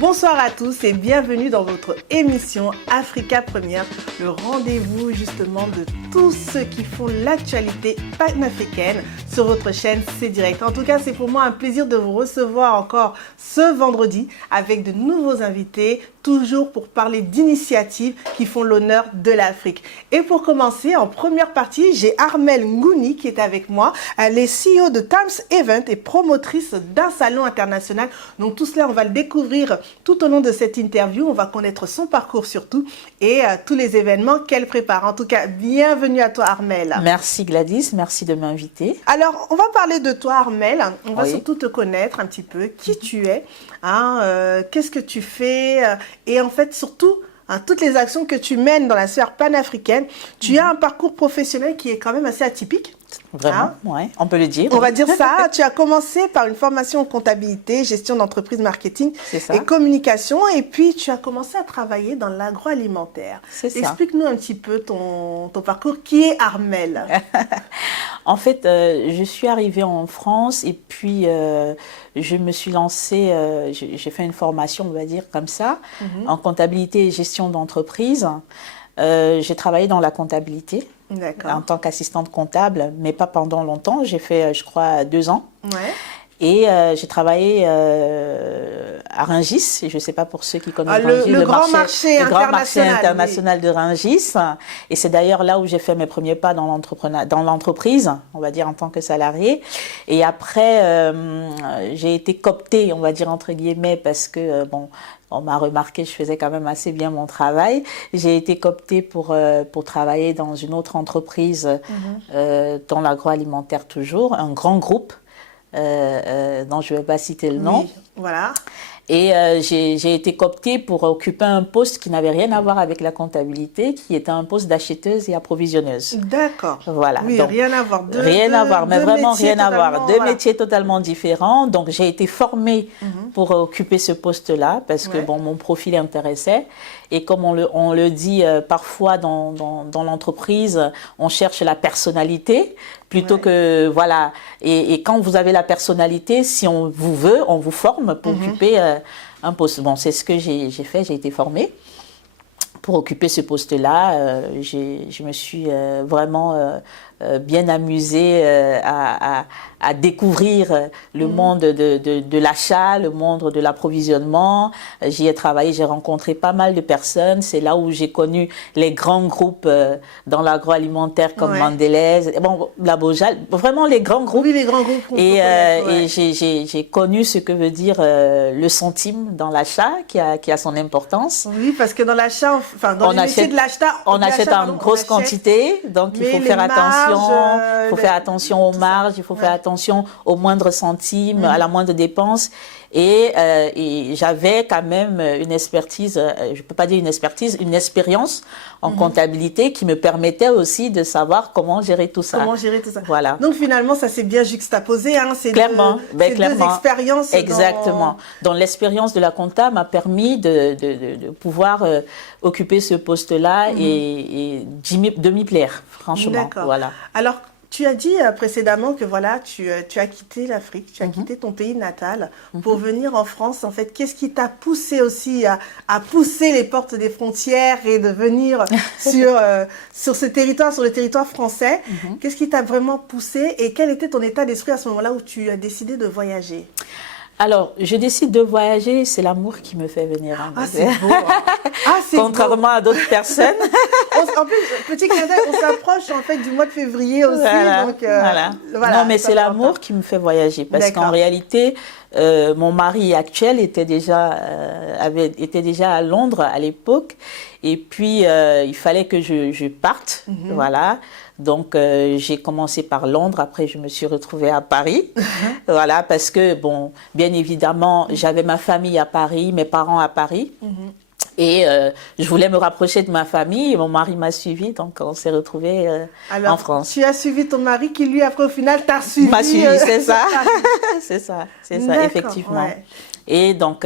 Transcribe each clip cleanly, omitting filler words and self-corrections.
Bonsoir à tous et bienvenue dans votre émission Africa Première, le rendez-vous justement de tous ceux qui font l'actualité panafricaine sur votre chaîne C'est Direct. En tout cas, c'est pour moi un plaisir de vous recevoir encore ce vendredi avec de nouveaux invités, toujours pour parler d'initiatives qui font l'honneur de l'Afrique. Et pour commencer, en première partie, j'ai Armelle Ngouni qui est avec moi. Elle est CEO de Times Event et promotrice d'un salon international. Donc tout cela, on va le découvrir tout au long de cette interview. On va connaître son parcours surtout et tous les événements qu'elle prépare. En tout cas, bienvenue à toi Armelle. Merci Gladys, merci de m'inviter. Alors, on va parler de toi Armelle. On va surtout te connaître un petit peu, qui tu es, qu'est-ce que tu fais et en fait surtout toutes les actions que tu mènes dans la sphère panafricaine. Tu as un parcours professionnel qui est quand même assez atypique. Vraiment, ouais, on peut le dire. On va dire ça. Tu as commencé par une formation en comptabilité, gestion d'entreprise, marketing et communication. Et puis, tu as commencé à travailler dans l'agroalimentaire. C'est ça. Explique-nous un petit peu ton parcours. Qui est Armelle? En fait, je suis arrivée en France et puis je me suis lancée, j'ai fait une formation, on va dire comme ça, en comptabilité et gestion d'entreprise. J'ai travaillé dans la comptabilité en tant qu'assistante comptable, mais pas pendant longtemps. J'ai fait, je crois, 2 ans. Ouais. Et j'ai travaillé à Rungis, je ne sais pas pour ceux qui connaissent Rungis, le grand marché international de Rungis. Et c'est d'ailleurs là où j'ai fait mes premiers pas dans l'entreprise, on va dire en tant que salarié. Et après, j'ai été cooptée, on va dire entre guillemets, parce que on m'a remarqué, je faisais quand même assez bien mon travail. J'ai été cooptée pour travailler dans une autre entreprise, dans l'agroalimentaire toujours, un grand groupe. Dont je ne vais pas citer le nom. Oui, voilà. Et j'ai été cooptée pour occuper un poste qui n'avait rien à voir avec la comptabilité, qui était un poste d'acheteuse et approvisionneuse. D'accord. Voilà. Oui, donc, rien à voir. Rien à voir, mais vraiment rien à voir. Deux métiers totalement différents. Donc, j'ai été formée pour occuper ce poste-là parce que mon profil intéressait. Et comme on le dit parfois dans l'entreprise, on cherche la personnalité plutôt que, voilà. Et quand vous avez la personnalité, si on vous veut, on vous forme pour occuper un poste. Bon, c'est ce que j'ai fait, j'ai été formée pour occuper ce poste-là. Je me suis vraiment bien amusée à découvrir le monde de l'achat, le monde de l'approvisionnement. J'y ai travaillé, j'ai rencontré pas mal de personnes. C'est là où j'ai connu les grands groupes dans l'agroalimentaire comme Mondelez, la Bojal, vraiment les grands groupes. Oui, les grands groupes. Et j'ai connu ce que veut dire le centime dans l'achat, qui a son importance. Oui, parce que dans l'achat, dans les métiers de l'achat, on achète en grosse quantité, donc il faut faire attention. Il faut faire attention aux marges, il faut faire attention aux moindres centimes, à la moindre dépense. Et j'avais quand même une expertise, je ne peux pas dire une expertise, une expérience en comptabilité qui me permettait aussi de savoir comment gérer tout ça. Comment gérer tout ça. Voilà. Donc finalement, ça s'est bien juxtaposé. C'est clairement, deux expériences. Exactement. Donc l'expérience de la compta m'a permis de pouvoir occuper ce poste-là et de m'y plaire, franchement. D'accord. Voilà. Alors, tu as dit précédemment que voilà, tu as quitté l'Afrique, tu as quitté ton pays natal pour venir en France. En fait, qu'est-ce qui t'a poussé aussi à pousser les portes des frontières et de venir sur ce territoire, sur le territoire français? Qu'est-ce qui t'a vraiment poussé et quel était ton état d'esprit à ce moment-là où tu as décidé de voyager? Alors, je décide de voyager, c'est l'amour qui me fait venir. C'est beau. Contrairement à d'autres personnes. En plus, petit clin d'œil, on s'approche en fait du mois de février aussi. Voilà, donc, voilà, non, mais c'est l'amour qui me fait voyager. Parce qu'en réalité, mon mari actuel était déjà à Londres à l'époque. Et puis, il fallait que je parte. Voilà. Donc, j'ai commencé par Londres. Après, je me suis retrouvée à Paris. Voilà, parce que, bon, bien évidemment, j'avais ma famille à Paris, mes parents à Paris. Et je voulais me rapprocher de ma famille. Et mon mari m'a suivi, donc on s'est retrouvés en France. Tu as suivi ton mari qui, lui, après, au final, t'a suivi. M'a suivi, c'est ça. C'est ça, effectivement. Ouais. Et donc,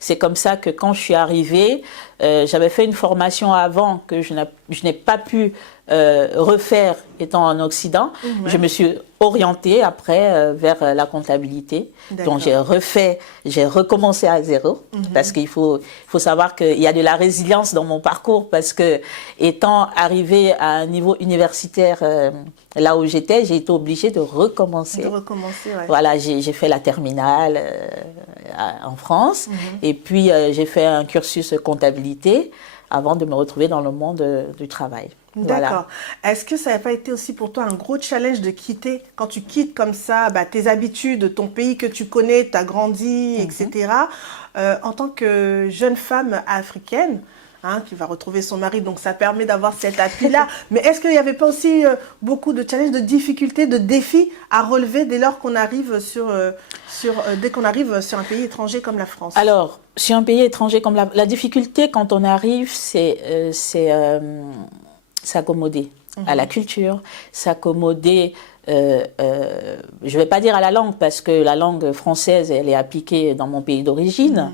c'est comme ça que quand je suis arrivée, j'avais fait une formation avant que je n'ai pas pu refaire étant en Occident, je me suis orientée après vers la comptabilité. Donc j'ai recommencé à zéro parce qu'il faut savoir qu'il y a de la résilience dans mon parcours parce que étant arrivée à un niveau universitaire là où j'étais, j'ai été obligée de recommencer. Voilà, j'ai fait la terminale en France et puis j'ai fait un cursus comptabilité avant de me retrouver dans le monde du travail. D'accord. Voilà. Est-ce que ça n'a pas été aussi pour toi un gros challenge de quitter, quand tu quittes comme ça tes habitudes, ton pays que tu connais, tu as grandi, etc. En tant que jeune femme africaine, qui va retrouver son mari, donc ça permet d'avoir cet appui-là. Mais est-ce qu'il n'y avait pas aussi beaucoup de challenges, de difficultés, de défis à relever dès lors qu'on arrive dès qu'on arrive sur un pays étranger comme la France? Alors, sur un pays étranger comme la difficulté quand on arrive, c'est s'accommoder à la culture, s'accommoder, je ne vais pas dire à la langue parce que la langue française, elle est appliquée dans mon pays d'origine,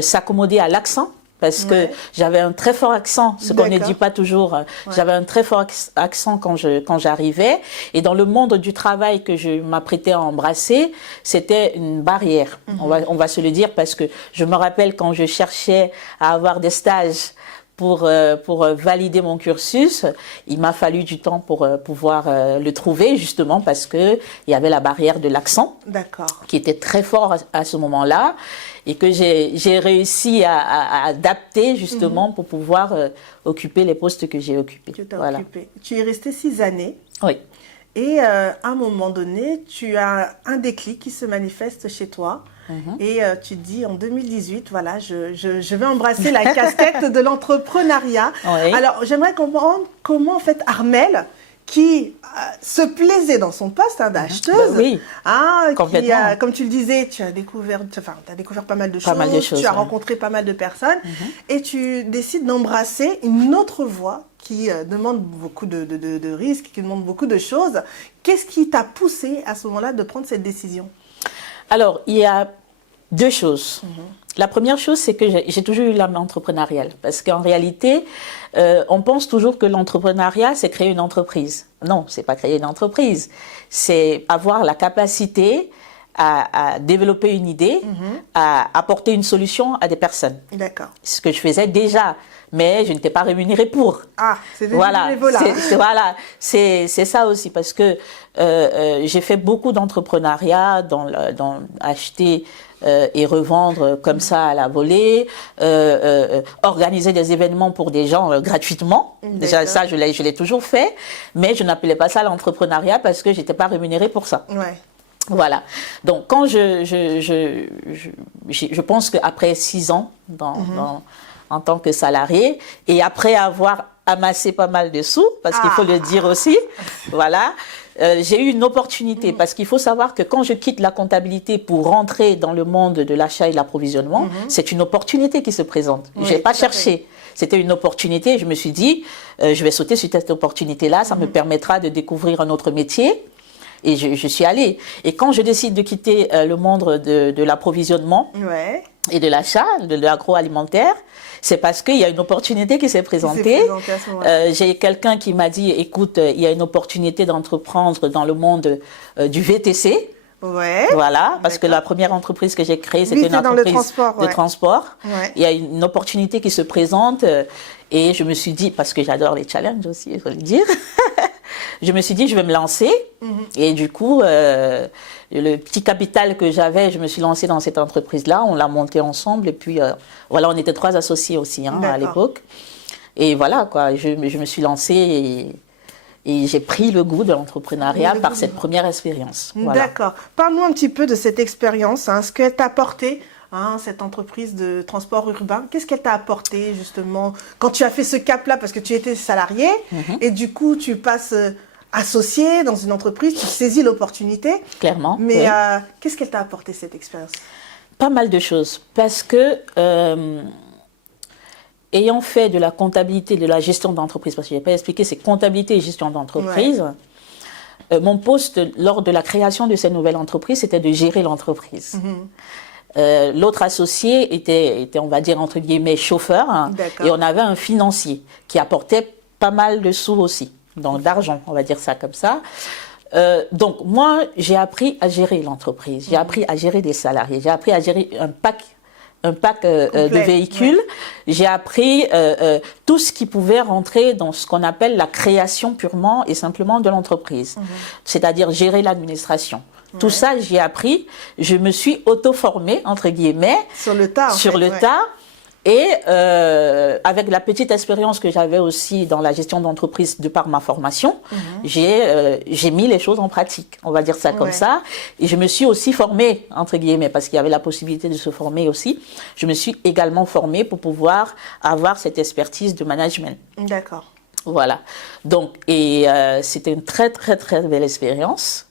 s'accommoder à l'accent. Parce que j'avais un très fort accent, ce qu'on ne dit pas toujours. J'avais un très fort accent quand j'arrivais. Et dans le monde du travail que je m'apprêtais à embrasser, c'était une barrière. On va se le dire parce que je me rappelle quand je cherchais à avoir des stages pour valider mon cursus, il m'a fallu du temps pour pouvoir le trouver, justement parce qu'il y avait la barrière de l'accent qui était très fort à ce moment-là et que j'ai réussi à adapter justement pour pouvoir occuper les postes que j'ai occupés. Voilà. Tu es restée 6 années. Oui. Et à un moment donné, tu as un déclic qui se manifeste chez toi. Et tu te dis en 2018, voilà, je vais embrasser la casquette de l'entrepreneuriat. Alors, j'aimerais comprendre comment, en fait, Armelle, qui se plaisait dans son poste d'acheteuse, comme tu le disais, tu as découvert pas mal de choses, tu as rencontré pas mal de personnes, et tu décides d'embrasser une autre voie qui demande beaucoup de risques, qui demande beaucoup de choses. Qu'est-ce qui t'a poussé à ce moment-là de prendre cette décision? Alors, il y a 2 choses. La première chose, c'est que j'ai toujours eu l'âme entrepreneuriale. Parce qu'en réalité, on pense toujours que l'entrepreneuriat, c'est créer une entreprise. Non, c'est pas créer une entreprise. C'est avoir la capacité à développer une idée, à apporter une solution à des personnes. D'accord. Ce que je faisais déjà, mais je n'étais pas rémunérée pour. C'est des bénévolats. Voilà, c'est ça aussi, parce que j'ai fait beaucoup d'entrepreneuriat dans acheter et revendre comme ça à la volée, organiser des événements pour des gens gratuitement. Déjà, ça, je l'ai toujours fait, mais je n'appelais pas ça l'entrepreneuriat parce que je n'étais pas rémunérée pour ça. Voilà. Donc, quand je pense qu'après 6 ans en tant que salarié, et après avoir amassé pas mal de sous, parce qu'il faut le dire aussi, voilà, j'ai eu une opportunité, parce qu'il faut savoir que quand je quitte la comptabilité pour rentrer dans le monde de l'achat et de l'approvisionnement, c'est une opportunité qui se présente. Je n'ai pas cherché. C'était une opportunité, je me suis dit, je vais sauter sur cette opportunité-là, ça me permettra de découvrir un autre métier. Et je suis allée. Et quand je décide de quitter le monde de l'approvisionnement et de l'achat, de l'agroalimentaire, c'est parce qu'il y a une opportunité qui s'est présentée. J'ai quelqu'un qui m'a dit, écoute, il y a une opportunité d'entreprendre dans le monde du VTC. Voilà, parce que la première entreprise que j'ai créée, c'était une entreprise de transport. Il y a une opportunité qui se présente et je me suis dit, parce que j'adore les challenges aussi, il faut le dire, je me suis dit, je vais me lancer. Et du coup, le petit capital que j'avais, je me suis lancée dans cette entreprise-là. On l'a montée ensemble. Et puis, voilà, on était 3 associés aussi à l'époque. Et voilà, quoi, je me suis lancée et j'ai pris le goût de l'entrepreneuriat par cette première expérience. Voilà. D'accord. Parle-nous un petit peu de cette expérience, ce qu'elle t'a apporté. Cette entreprise de transport urbain, qu'est-ce qu'elle t'a apporté justement quand tu as fait ce cap-là, parce que tu étais salarié et du coup tu passes associé dans une entreprise, tu saisis l'opportunité. Clairement. Mais qu'est-ce qu'elle t'a apporté cette expérience? Pas mal de choses, parce que ayant fait de la comptabilité, de la gestion d'entreprise, parce que je n'ai pas expliqué, c'est comptabilité et gestion d'entreprise. Mon poste lors de la création de cette nouvelle entreprise, c'était de gérer l'entreprise. L'autre associé était, on va dire, entre guillemets, chauffeur. Et on avait un financier qui apportait pas mal de sous aussi. donc d'argent, on va dire ça comme ça. Donc moi, j'ai appris à gérer l'entreprise, j'ai appris à gérer des salariés, j'ai appris à gérer un pack de véhicules. Ouais. J'ai appris tout ce qui pouvait rentrer dans ce qu'on appelle la création purement et simplement de l'entreprise, c'est-à-dire gérer l'administration. Ouais. Tout ça, j'ai appris. Je me suis auto-formée, entre guillemets. Sur le tas. Sur le tas. Et avec la petite expérience que j'avais aussi dans la gestion d'entreprise de par ma formation, j'ai mis les choses en pratique, on va dire ça comme ça. Et je me suis aussi formée, entre guillemets, parce qu'il y avait la possibilité de se former aussi. Je me suis également formée pour pouvoir avoir cette expertise de management. D'accord. Voilà. Donc, c'était une très, très, très belle expérience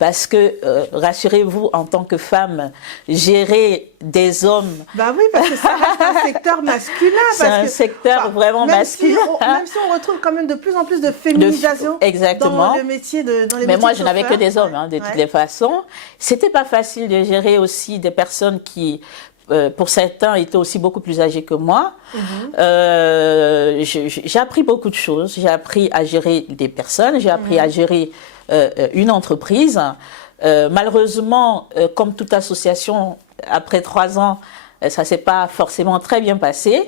parce que, rassurez-vous, en tant que femme, gérer des hommes... Bah oui, parce que ça reste un secteur masculin. C'est un secteur vraiment masculin. Même si on retrouve quand même de plus en plus de féminisation exactement. dans le métier de dans les Mais métiers moi, je n'avais que des hommes, de toutes les façons. C'était pas facile de gérer aussi des personnes qui... pour certains, étaient aussi beaucoup plus âgés que moi. J'ai appris beaucoup de choses. J'ai appris à gérer des personnes, j'ai appris à gérer une entreprise. Malheureusement, comme toute association, après 3 ans, ça ne s'est pas forcément très bien passé.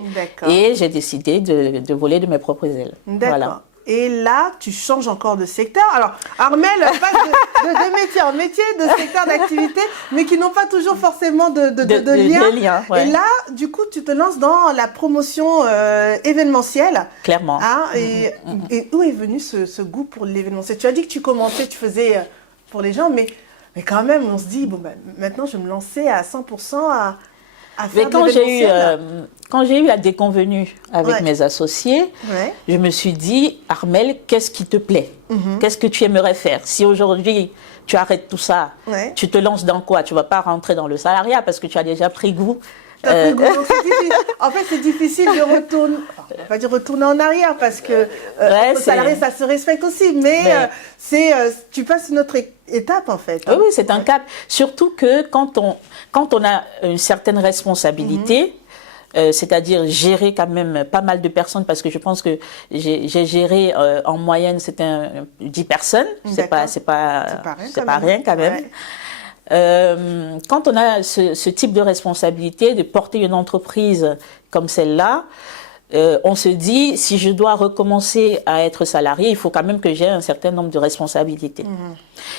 Et j'ai décidé de voler de mes propres ailes. D'accord. Voilà. Et là, tu changes encore de secteur. Alors, Armelle passe de métier en métier, de secteur d'activité, mais qui n'ont pas toujours forcément de lien. Ouais. Et là, du coup, tu te lances dans la promotion événementielle. Clairement. Hein, et où est venu ce goût pour l'événementiel? Tu as dit que tu commençais, tu faisais pour les gens, mais quand même, on se dit, bon, ben, maintenant, je vais me lancer à 100% à faire de l'événementiel. Quand j'ai eu la déconvenue avec mes associés, je me suis dit, Armelle, qu'est-ce qui te plaît? Qu'est-ce que tu aimerais faire? Si aujourd'hui, tu arrêtes tout ça, tu te lances dans quoi? Tu ne vas pas rentrer dans le salariat parce que tu as déjà pris goût. En fait, c'est difficile de retourner, on va pas dire retourner en arrière parce que le salarié, ça se respecte aussi, mais tu passes une autre étape en fait. Oui, c'est un cap. Surtout que quand on a une certaine responsabilité, c'est-à-dire gérer quand même pas mal de personnes, parce que je pense que j'ai géré en moyenne, c'était 10 personnes, c'est pas rien quand même. Quand on a ce type de responsabilité, de porter une entreprise comme celle-là, on se dit, si je dois recommencer à être salarié, il faut quand même que j'ai un certain nombre de responsabilités.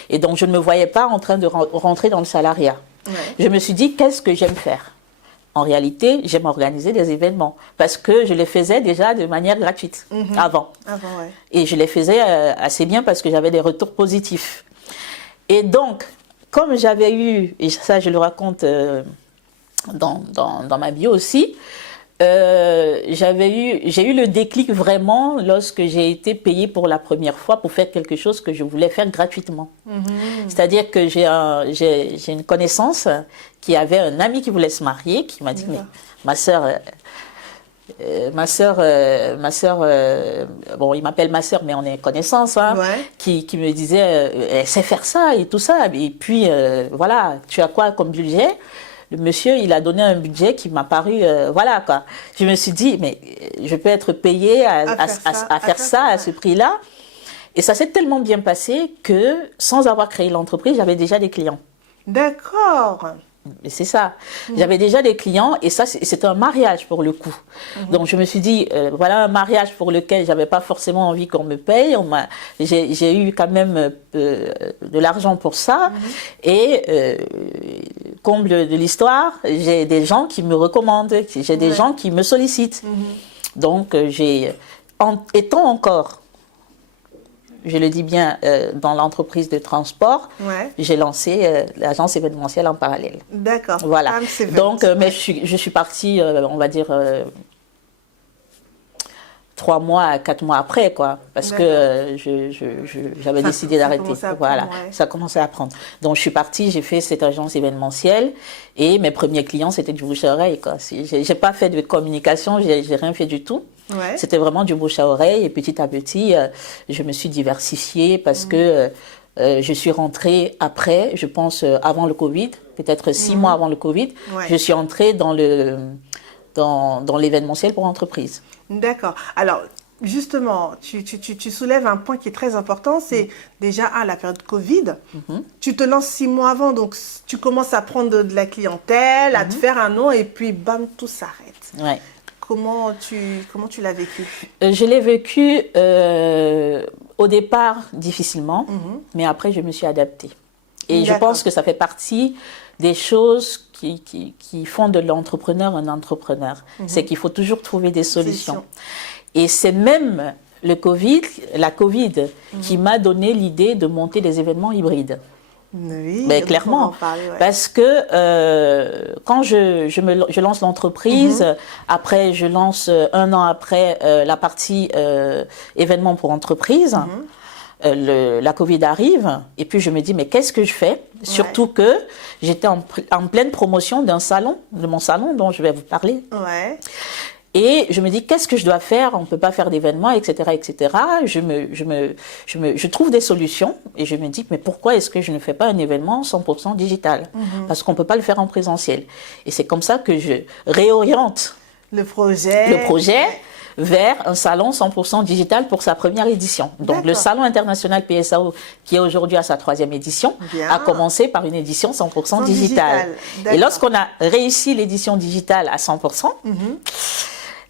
Et donc, je ne me voyais pas en train de rentrer dans le salariat. Je me suis dit, qu'est-ce que j'aime faire? En réalité, j'aime organiser des événements parce que je les faisais déjà de manière gratuite avant. Et je les faisais assez bien parce que j'avais des retours positifs. Et donc, comme j'avais eu, et ça je le raconte dans ma bio aussi, j'ai eu le déclic vraiment lorsque j'ai été payée pour la première fois pour faire quelque chose que je voulais faire gratuitement. C'est-à-dire que j'ai une connaissance qui avait un ami qui voulait se marier, qui m'a dit, mais ma sœur, bon, il m'appelle ma sœur, mais on est connaissance, hein, qui me disait, elle sait faire ça et tout ça, et puis voilà, tu as quoi comme budget? Le monsieur, il a donné un budget qui m'a paru, voilà quoi. Je me suis dit, mais je peux être payée à faire ça à ce prix-là. Et ça s'est tellement bien passé que, sans avoir créé l'entreprise, j'avais déjà des clients. D'accord. C'est ça. J'avais déjà des clients et ça, c'est un mariage pour le coup. Donc, je me suis dit, voilà un mariage pour lequel j'avais pas forcément envie qu'on me paye. J'ai eu quand même de l'argent pour ça. Et comble de l'histoire, j'ai des gens qui me recommandent, j'ai des gens qui me sollicitent. Donc, étant encore, je le dis bien, dans l'entreprise de transport, j'ai lancé l'agence événementielle en parallèle. D'accord. Voilà. Donc, mais je suis partie, on va dire, 3 mois à 4 mois après, quoi, parce que j'avais décidé d'arrêter. Voilà, ça commençait à prendre. Donc, je suis partie, j'ai fait cette agence événementielle et mes premiers clients, c'était du bouche à oreille, quoi. J'ai pas fait de communication, j'ai rien fait du tout. C'était vraiment du bouche à oreille et petit à petit, je me suis diversifiée parce que je suis rentrée après, je pense avant le Covid, peut-être 6 mois avant le Covid, je suis entrée dans l'événementiel pour entreprise. D'accord. Alors, justement, tu soulèves un point qui est très important, c'est déjà, la période Covid. Tu te lances 6 mois avant, donc tu commences à prendre de la clientèle, à te faire un nom, et puis bam, tout s'arrête. Ouais. Comment tu l'as vécu? Je l'ai vécu au départ difficilement, mais après je me suis adaptée. Et je pense que ça fait partie des choses qui font de l'entrepreneur un entrepreneur. C'est qu'il faut toujours trouver des solutions. Et c'est même la Covid qui m'a donné l'idée de monter des événements hybrides. Oui, mais clairement, parce que quand je lance l'entreprise, après je lance 1 an après la partie événements pour entreprise, la Covid arrive, et puis je me dis mais qu'est-ce que je fais? Surtout que j'étais en pleine promotion de mon salon dont je vais vous parler. Ouais. Et je me dis, qu'est-ce que je dois faire? On ne peut pas faire d'événements, etc., etc. Je trouve des solutions et je me dis, mais pourquoi est-ce que je ne fais pas un événement 100% digital? Parce qu'on ne peut pas le faire en présentiel. Et c'est comme ça que je réoriente le projet vers un salon 100% digital pour sa première édition. Donc le salon international PSAO, qui est aujourd'hui à sa 3e édition, a commencé par une édition 100% digitale. Et lorsqu'on a réussi l'édition digitale à 100%,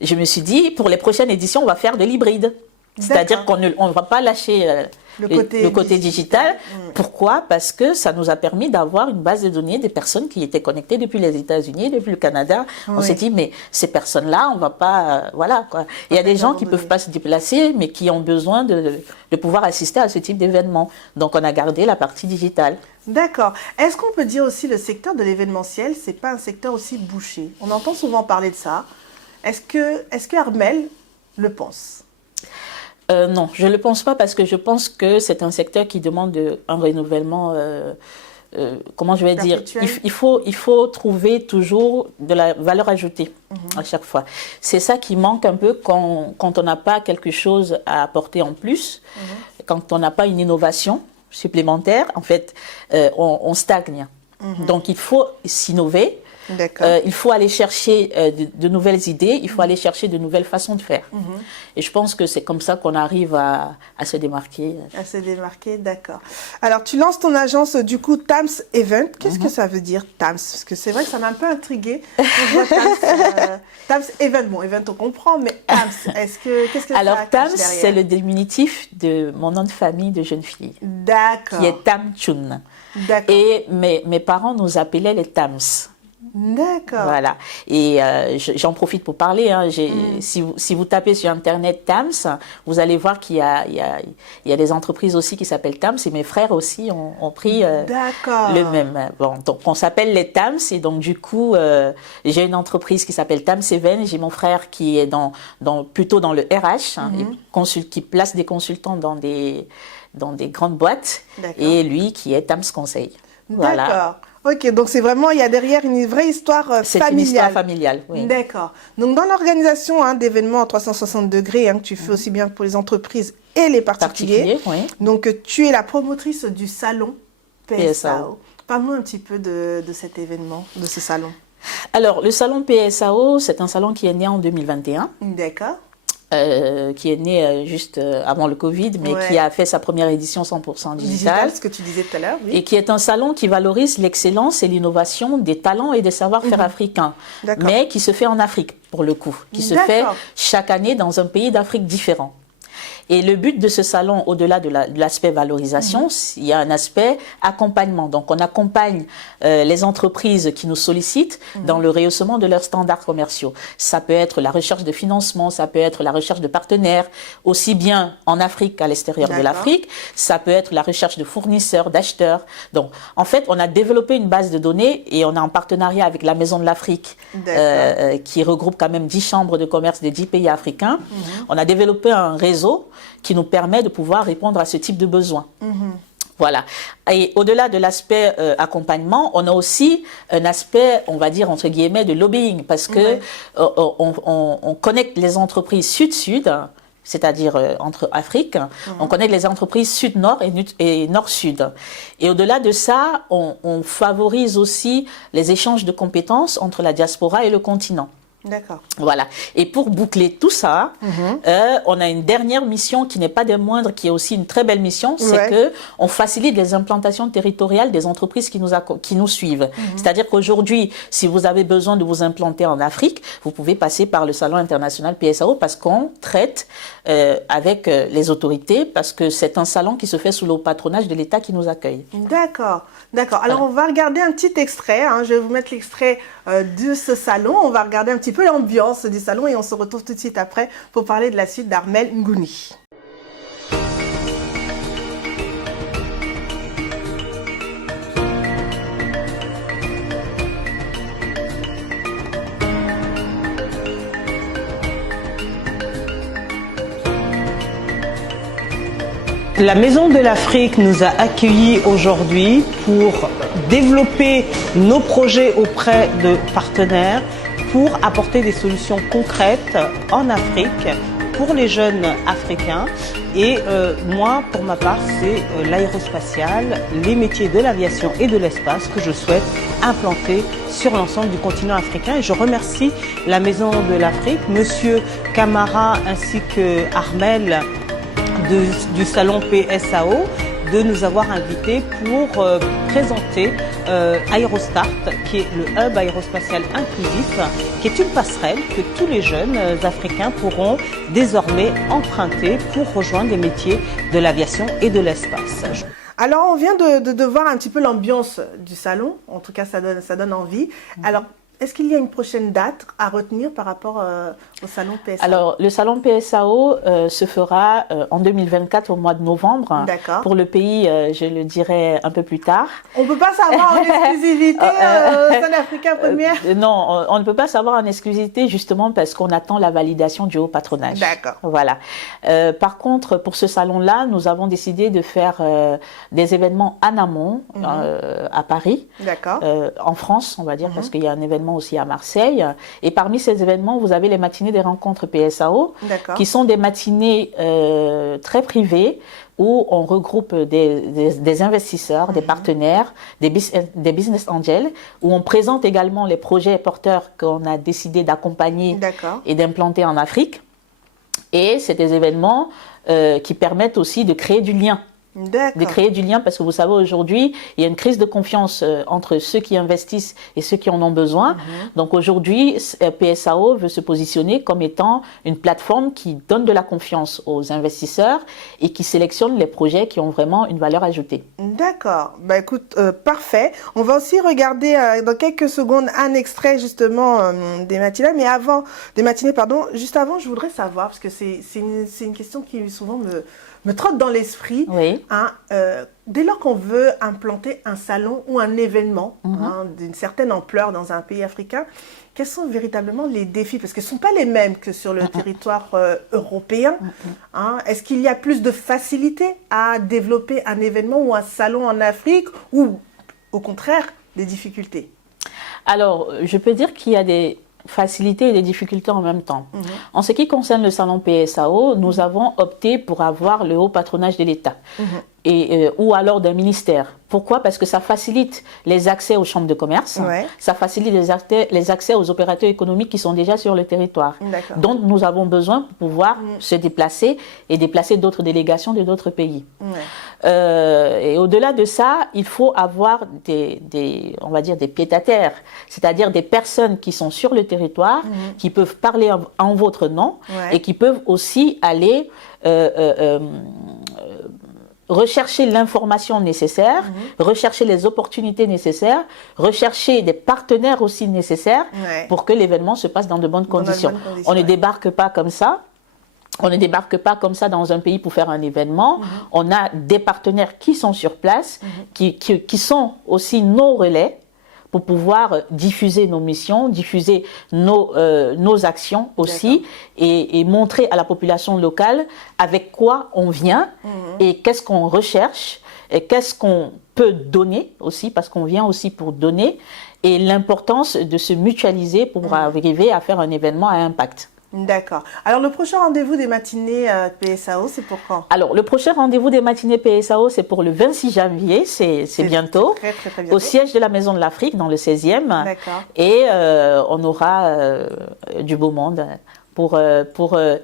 je me suis dit, pour les prochaines éditions, on va faire de l'hybride. C'est-à-dire qu'on ne va pas lâcher le côté digital. Pourquoi? Parce que ça nous a permis d'avoir une base de données des personnes qui étaient connectées depuis les États-Unis, depuis le Canada. On s'est dit, mais ces personnes-là, on ne va pas... voilà, quoi. Il y a des gens qui ne peuvent pas se déplacer, mais qui ont besoin de pouvoir assister à ce type d'événement. Donc, on a gardé la partie digitale. D'accord. Est-ce qu'on peut dire aussi le secteur de l'événementiel, ce n'est pas un secteur aussi bouché? On entend souvent parler de ça. Est-ce que Armelle le pense? Non, je ne le pense pas parce que je pense que c'est un secteur qui demande un renouvellement, comment je vais dire, il faut trouver toujours de la valeur ajoutée à chaque fois. C'est ça qui manque un peu quand on n'a pas quelque chose à apporter en plus, quand on n'a pas une innovation supplémentaire, en fait, on stagne. Donc il faut s'innover. Il faut aller chercher de nouvelles idées, il faut aller chercher de nouvelles façons de faire. Et je pense que c'est comme ça qu'on arrive à se démarquer. À se démarquer, d'accord. Alors, tu lances ton agence, du coup, Tams Event. Qu'est-ce que ça veut dire, Tams? Parce que c'est vrai que ça m'a un peu intriguée. Tams Event, bon, Event, on comprend, mais Tams, qu'est-ce que alors, ça Tams, cache derrière? c'est le diminutif de mon nom de famille de jeune fille. D'accord. Qui est Tam Chun. D'accord. Et mes parents nous appelaient les Tams. D'accord. Voilà. Et j'en profite pour parler. Hein. Si vous tapez sur Internet Tams, vous allez voir qu'il y a des entreprises aussi qui s'appellent Tams. Et mes frères aussi ont pris le même. Bon, donc, on s'appelle les Tams. Et donc, du coup, j'ai une entreprise qui s'appelle Tams Event. J'ai mon frère qui est plutôt dans le RH, qui place des consultants dans des grandes boîtes. Et lui qui est Tams Conseil. Voilà. D'accord. Ok, donc c'est vraiment, il y a derrière une vraie histoire familiale. C'est une histoire familiale, oui. D'accord. Donc dans l'organisation d'événements en 360 degrés, que tu fais aussi bien pour les entreprises et les particuliers. Oui. Donc tu es la promotrice du salon PSAO. Parle-nous un petit peu de cet événement, de ce salon. Alors, le salon PSAO, c'est un salon qui est né en 2021. D'accord. Qui est né juste avant le Covid, mais qui a fait sa première édition 100% digitale. Ce que tu disais tout à l'heure, oui. Et qui est un salon qui valorise l'excellence et l'innovation des talents et des savoir-faire africains, mais qui se fait en Afrique, pour le coup, qui se fait chaque année dans un pays d'Afrique différent. Et le but de ce salon, au-delà de l'aspect valorisation, il y a un aspect accompagnement. Donc, on accompagne les entreprises qui nous sollicitent dans le rehaussement de leurs standards commerciaux. Ça peut être la recherche de financement, ça peut être la recherche de partenaires, aussi bien en Afrique qu'à l'extérieur de l'Afrique. Ça peut être la recherche de fournisseurs, d'acheteurs. Donc, en fait, on a développé une base de données et on est en partenariat avec la Maison de l'Afrique, qui regroupe quand même 10 chambres de commerce de 10 pays africains. On a développé un réseau qui nous permet de pouvoir répondre à ce type de besoins. Voilà. Et au-delà de l'aspect accompagnement, on a aussi un aspect, on va dire, entre guillemets, de lobbying, parce que on connecte les entreprises sud-sud, c'est-à-dire entre Afrique, on connecte les entreprises sud-nord et nord-sud. Et au-delà de ça, on favorise aussi les échanges de compétences entre la diaspora et le continent. D'accord. Voilà. Et pour boucler tout ça, on a une dernière mission qui n'est pas des moindres, qui est aussi une très belle mission, c'est que on facilite les implantations territoriales des entreprises qui nous suivent. C'est-à-dire qu'aujourd'hui, si vous avez besoin de vous implanter en Afrique, vous pouvez passer par le Salon international PSAO parce qu'on traite avec les autorités, parce que c'est un salon qui se fait sous le patronage de l'État qui nous accueille. D'accord, d'accord. Alors on va regarder un petit extrait, hein. Je vais vous mettre l'extrait de ce salon. On va regarder un petit peu l'ambiance du salon et on se retrouve tout de suite après pour parler de la suite d'Armel Ngouni. La Maison de l'Afrique nous a accueillis aujourd'hui pour développer nos projets auprès de partenaires pour apporter des solutions concrètes en Afrique pour les jeunes africains. Et moi, pour ma part, c'est l'aérospatiale, les métiers de l'aviation et de l'espace que je souhaite implanter sur l'ensemble du continent africain. Et je remercie la Maison de l'Afrique, Monsieur Camara ainsi que Armel du salon PSAO de nous avoir invités pour présenter Aérostart, qui est le hub aérospatial inclusif, qui est une passerelle que tous les jeunes africains pourront désormais emprunter pour rejoindre les métiers de l'aviation et de l'espace. Alors on vient de voir un petit peu l'ambiance du salon, en tout cas ça donne envie. Alors est-ce qu'il y a une prochaine date à retenir par rapport au salon PSAO? Alors, le salon PSAO se fera en 2024 au mois de novembre. D'accord. Pour le pays, je le dirai un peu plus tard. On ne peut pas savoir en exclusivité Sun Africa Première Non, on ne peut pas savoir en exclusivité justement parce qu'on attend la validation du haut patronage. D'accord. Voilà. Par contre, pour ce salon-là, nous avons décidé de faire des événements en amont à Paris. D'accord. En France, on va dire, parce qu'il y a un événement aussi à Marseille. Et parmi ces événements, vous avez les matinées des rencontres PSAO, qui sont des matinées très privées où on regroupe des investisseurs, des partenaires, des business angels, où on présente également les projets porteurs qu'on a décidé d'accompagner et d'implanter en Afrique. Et c'est des événements qui permettent aussi de créer du lien. De créer du lien parce que vous savez aujourd'hui il y a une crise de confiance entre ceux qui investissent et ceux qui en ont besoin. Donc aujourd'hui PSAO veut se positionner comme étant une plateforme qui donne de la confiance aux investisseurs et qui sélectionne les projets qui ont vraiment une valeur ajoutée. D'accord, bah écoute, parfait. On va aussi regarder dans quelques secondes un extrait justement des matinées, mais avant, juste avant je voudrais savoir, parce que c'est une question qui souvent me trotte dans l'esprit. Oui. Hein, dès lors qu'on veut implanter un salon ou un événement d'une certaine ampleur dans un pays africain, quels sont véritablement les défis? Parce qu'ils ne sont pas les mêmes que sur le territoire européen. Hein. Est-ce qu'il y a plus de facilité à développer un événement ou un salon en Afrique ou au contraire des difficultés? Alors, je peux dire qu'il y a des facilités et des difficultés en même temps. En ce qui concerne le salon PSAO, nous avons opté pour avoir le haut patronage de l'État ou alors d'un ministère. Pourquoi? Parce que ça facilite les accès aux chambres de commerce, ça facilite les accès aux opérateurs économiques qui sont déjà sur le territoire. Donc nous avons besoin pour pouvoir se déplacer et déplacer d'autres délégations de d'autres pays. Et au-delà de ça, il faut avoir on va dire des pieds-à-terre, c'est-à-dire des personnes qui sont sur le territoire, qui peuvent parler en votre nom et qui peuvent aussi aller rechercher l'information nécessaire, rechercher les opportunités nécessaires, rechercher des partenaires aussi nécessaires pour que l'événement se passe dans de bonnes conditions. On ne débarque pas comme ça. On ne débarque pas comme ça dans un pays pour faire un événement. On a des partenaires qui sont sur place, qui sont aussi nos relais pour pouvoir diffuser nos missions, diffuser nos actions aussi et montrer à la population locale avec quoi on vient et qu'est-ce qu'on recherche et qu'est-ce qu'on peut donner aussi, parce qu'on vient aussi pour donner, et l'importance de se mutualiser pour arriver à faire un événement à impact. D'accord. Alors, le prochain rendez-vous des matinées PSAO, c'est pour quand? Alors, le prochain rendez-vous des matinées PSAO, c'est pour le 26 janvier, c'est bientôt, très bientôt, au siège de la Maison de l'Afrique, dans le 16e. D'accord. Et on aura du beau monde pour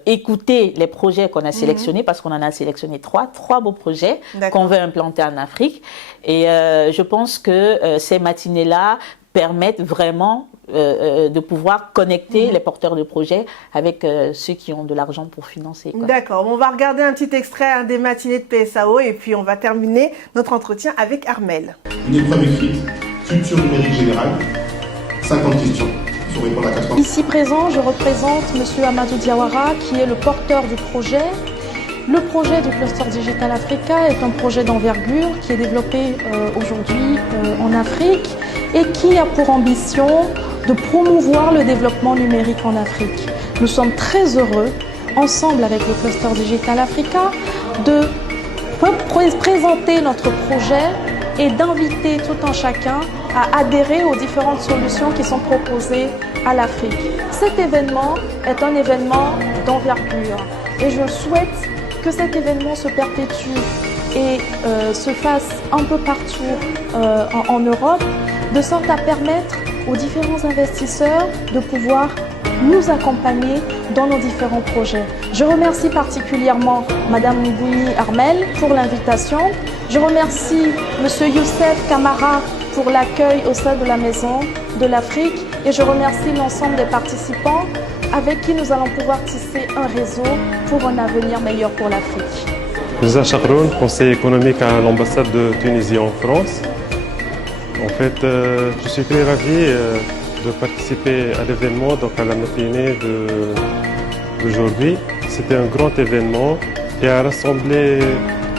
écouter les projets qu'on a sélectionnés, parce qu'on en a sélectionné trois beaux projets qu'on veut implanter en Afrique. Et je pense que ces matinées-là permettent vraiment de pouvoir connecter les porteurs de projets avec ceux qui ont de l'argent pour financer. D'accord, on va regarder un petit extrait des matinées de PSAO et puis on va terminer notre entretien avec Armel. Une épreuve écrite, culture numérique générale, 50 questions. Il faut répondre à 80. Ici présent, je représente M. Amadou Diawara qui est le porteur du projet. Le projet du Cluster Digital Africa est un projet d'envergure qui est développé aujourd'hui en Afrique et qui a pour ambition de promouvoir le développement numérique en Afrique. Nous sommes très heureux, ensemble avec le Cluster Digital Africa, de présenter notre projet et d'inviter tout un chacun à adhérer aux différentes solutions qui sont proposées à l'Afrique. Cet événement est un événement d'envergure et je souhaite que cet événement se perpétue et se fasse un peu partout en Europe, de sorte à permettre aux différents investisseurs de pouvoir nous accompagner dans nos différents projets. Je remercie particulièrement Madame Ngouni Armel pour l'invitation. Je remercie Monsieur Youssef Kamara pour l'accueil au sein de la Maison de l'Afrique et je remercie l'ensemble des participants avec qui nous allons pouvoir tisser un réseau pour un avenir meilleur pour l'Afrique. Mirza Chakroun, conseiller économique à l'ambassade de Tunisie en France. En fait, je suis très ravi de participer à l'événement, donc à la matinée d'aujourd'hui. C'était un grand événement qui a rassemblé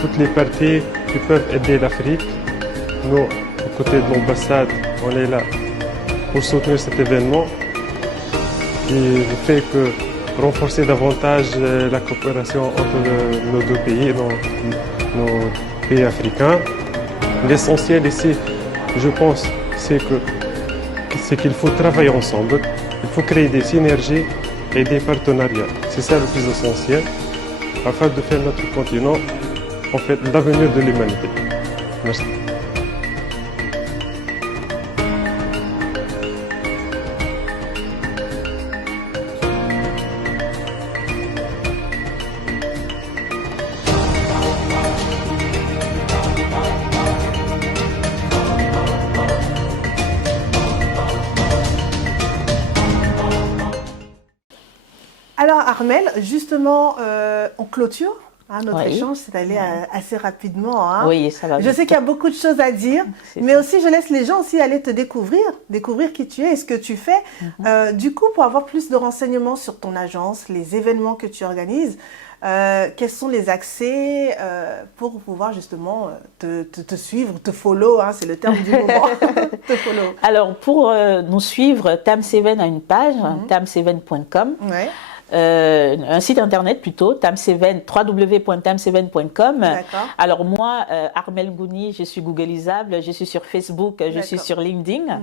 toutes les parties qui peuvent aider l'Afrique. Nous, aux côtés de l'ambassade, on est là pour soutenir cet événement qui fait que renforcer davantage la coopération entre nos deux pays, nos pays africains. L'essentiel ici, je pense, c'est qu'il faut travailler ensemble, il faut créer des synergies et des partenariats. C'est ça le plus essentiel, afin de faire notre continent, en fait, l'avenir de l'humanité. Merci. Alors Armel, justement, on clôture notre échange, c'est allé assez rapidement. Oui, ça va. Je sais qu'il y a beaucoup de choses à dire, mais aussi je laisse les gens aussi aller te découvrir qui tu es et ce que tu fais. Du coup, pour avoir plus de renseignements sur ton agence, les événements que tu organises, quels sont les accès pour pouvoir justement te suivre, te follow, c'est le terme du moment, te follow. Alors, pour nous suivre, Tam7 a une page, tam7.com. Ouais. Un site internet plutôt, Tam7, www.tam7.com. Alors moi, Armel Ngouni, je suis googlisable, je suis sur Facebook, je suis sur LinkedIn.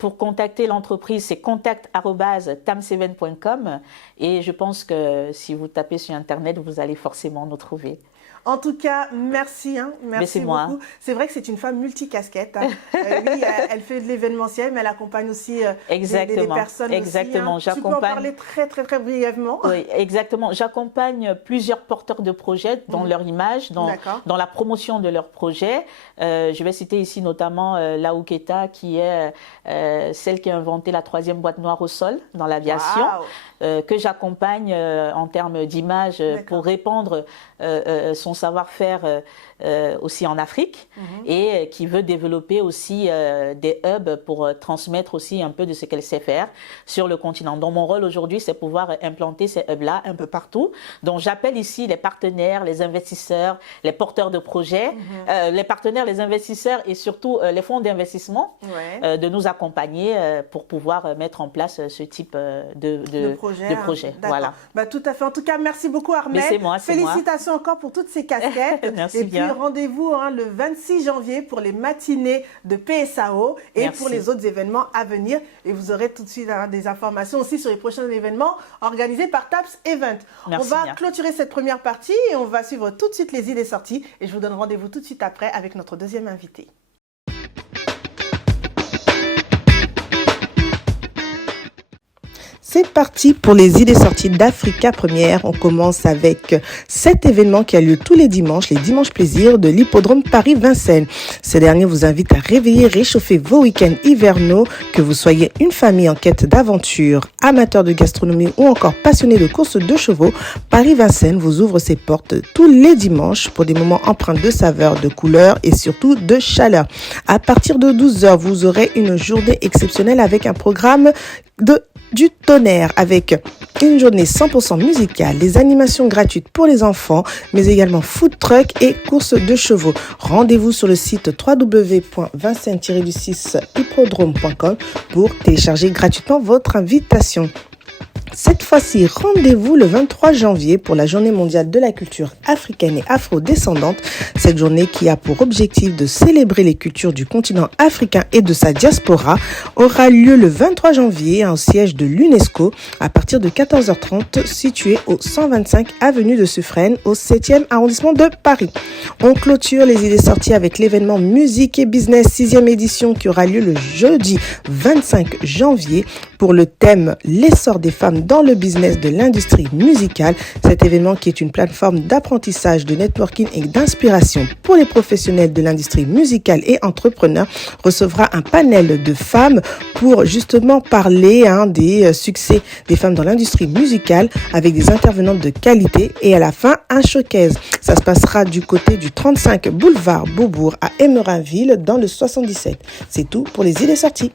Pour contacter l'entreprise, c'est contact@tam7.com et je pense que si vous tapez sur internet, vous allez forcément nous trouver. En tout cas, merci, merci beaucoup. C'est vrai que c'est une femme multicasquette. Oui, elle fait de l'événementiel, mais elle accompagne aussi des personnes. Exactement. Aussi, Tu peux en parler très brièvement. Oui, exactement. J'accompagne plusieurs porteurs de projets dans leur image, dans la promotion de leurs projets. Je vais citer ici notamment Laou Keita, qui est celle qui a inventé la 3e boîte noire au sol dans l'aviation. Que j'accompagne en termes d'image pour répandre son savoir-faire aussi en Afrique et qui veut développer aussi des hubs pour transmettre aussi un peu de ce qu'elle sait faire sur le continent. Donc mon rôle aujourd'hui, c'est pouvoir implanter ces hubs-là un peu partout. Donc j'appelle ici les partenaires, les investisseurs, les porteurs de projets, les partenaires, les investisseurs et surtout les fonds d'investissement de nous accompagner pour pouvoir mettre en place ce type de projet. Voilà. Tout à fait. En tout cas, merci beaucoup Armel. Mais c'est moi. Félicitations encore pour toutes ces casquettes. Merci et bien. puis donne rendez-vous le 26 janvier pour les matinées de PSAO et pour les autres événements à venir. Et vous aurez tout de suite des informations aussi sur les prochains événements organisés par TAPS Event. On va clôturer cette première partie et on va suivre tout de suite les idées sorties. Et je vous donne rendez-vous tout de suite après avec notre deuxième invité. C'est parti pour les idées sorties d'Africa Première. On commence avec cet événement qui a lieu tous les dimanches plaisir de l'hippodrome Paris-Vincennes. Ce dernier vous invite à réveiller, réchauffer vos week-ends hivernaux, que vous soyez une famille en quête d'aventure, amateur de gastronomie ou encore passionné de courses de chevaux. Paris-Vincennes vous ouvre ses portes tous les dimanches pour des moments empreints de saveurs, de couleurs et surtout de chaleur. À partir de 12h, vous aurez une journée exceptionnelle avec un programme du tonnerre avec une journée 100% musicale, les animations gratuites pour les enfants, mais également food truck et courses de chevaux. Rendez-vous sur le site www.vincennes-hippodrome.com pour télécharger gratuitement votre invitation. Cette fois-ci, rendez-vous le 23 janvier pour la Journée mondiale de la culture africaine et afro-descendante. Cette journée qui a pour objectif de célébrer les cultures du continent africain et de sa diaspora aura lieu le 23 janvier au siège de l'UNESCO à partir de 14h30 situé au 125 avenue de Suffren au 7e arrondissement de Paris. On clôture les idées sorties avec l'événement Musique et Business 6e édition qui aura lieu le jeudi 25 janvier pour le thème l'essor des femmes dans le business de l'industrie musicale. Cet événement qui est une plateforme d'apprentissage, de networking et d'inspiration pour les professionnels de l'industrie musicale et entrepreneurs recevra un panel de femmes pour justement parler des succès des femmes dans l'industrie musicale avec des intervenantes de qualité et à la fin un showcase. Ça se passera du côté du 35 boulevard Beaubourg à Emerainville dans le 77. C'est tout pour les idées sorties.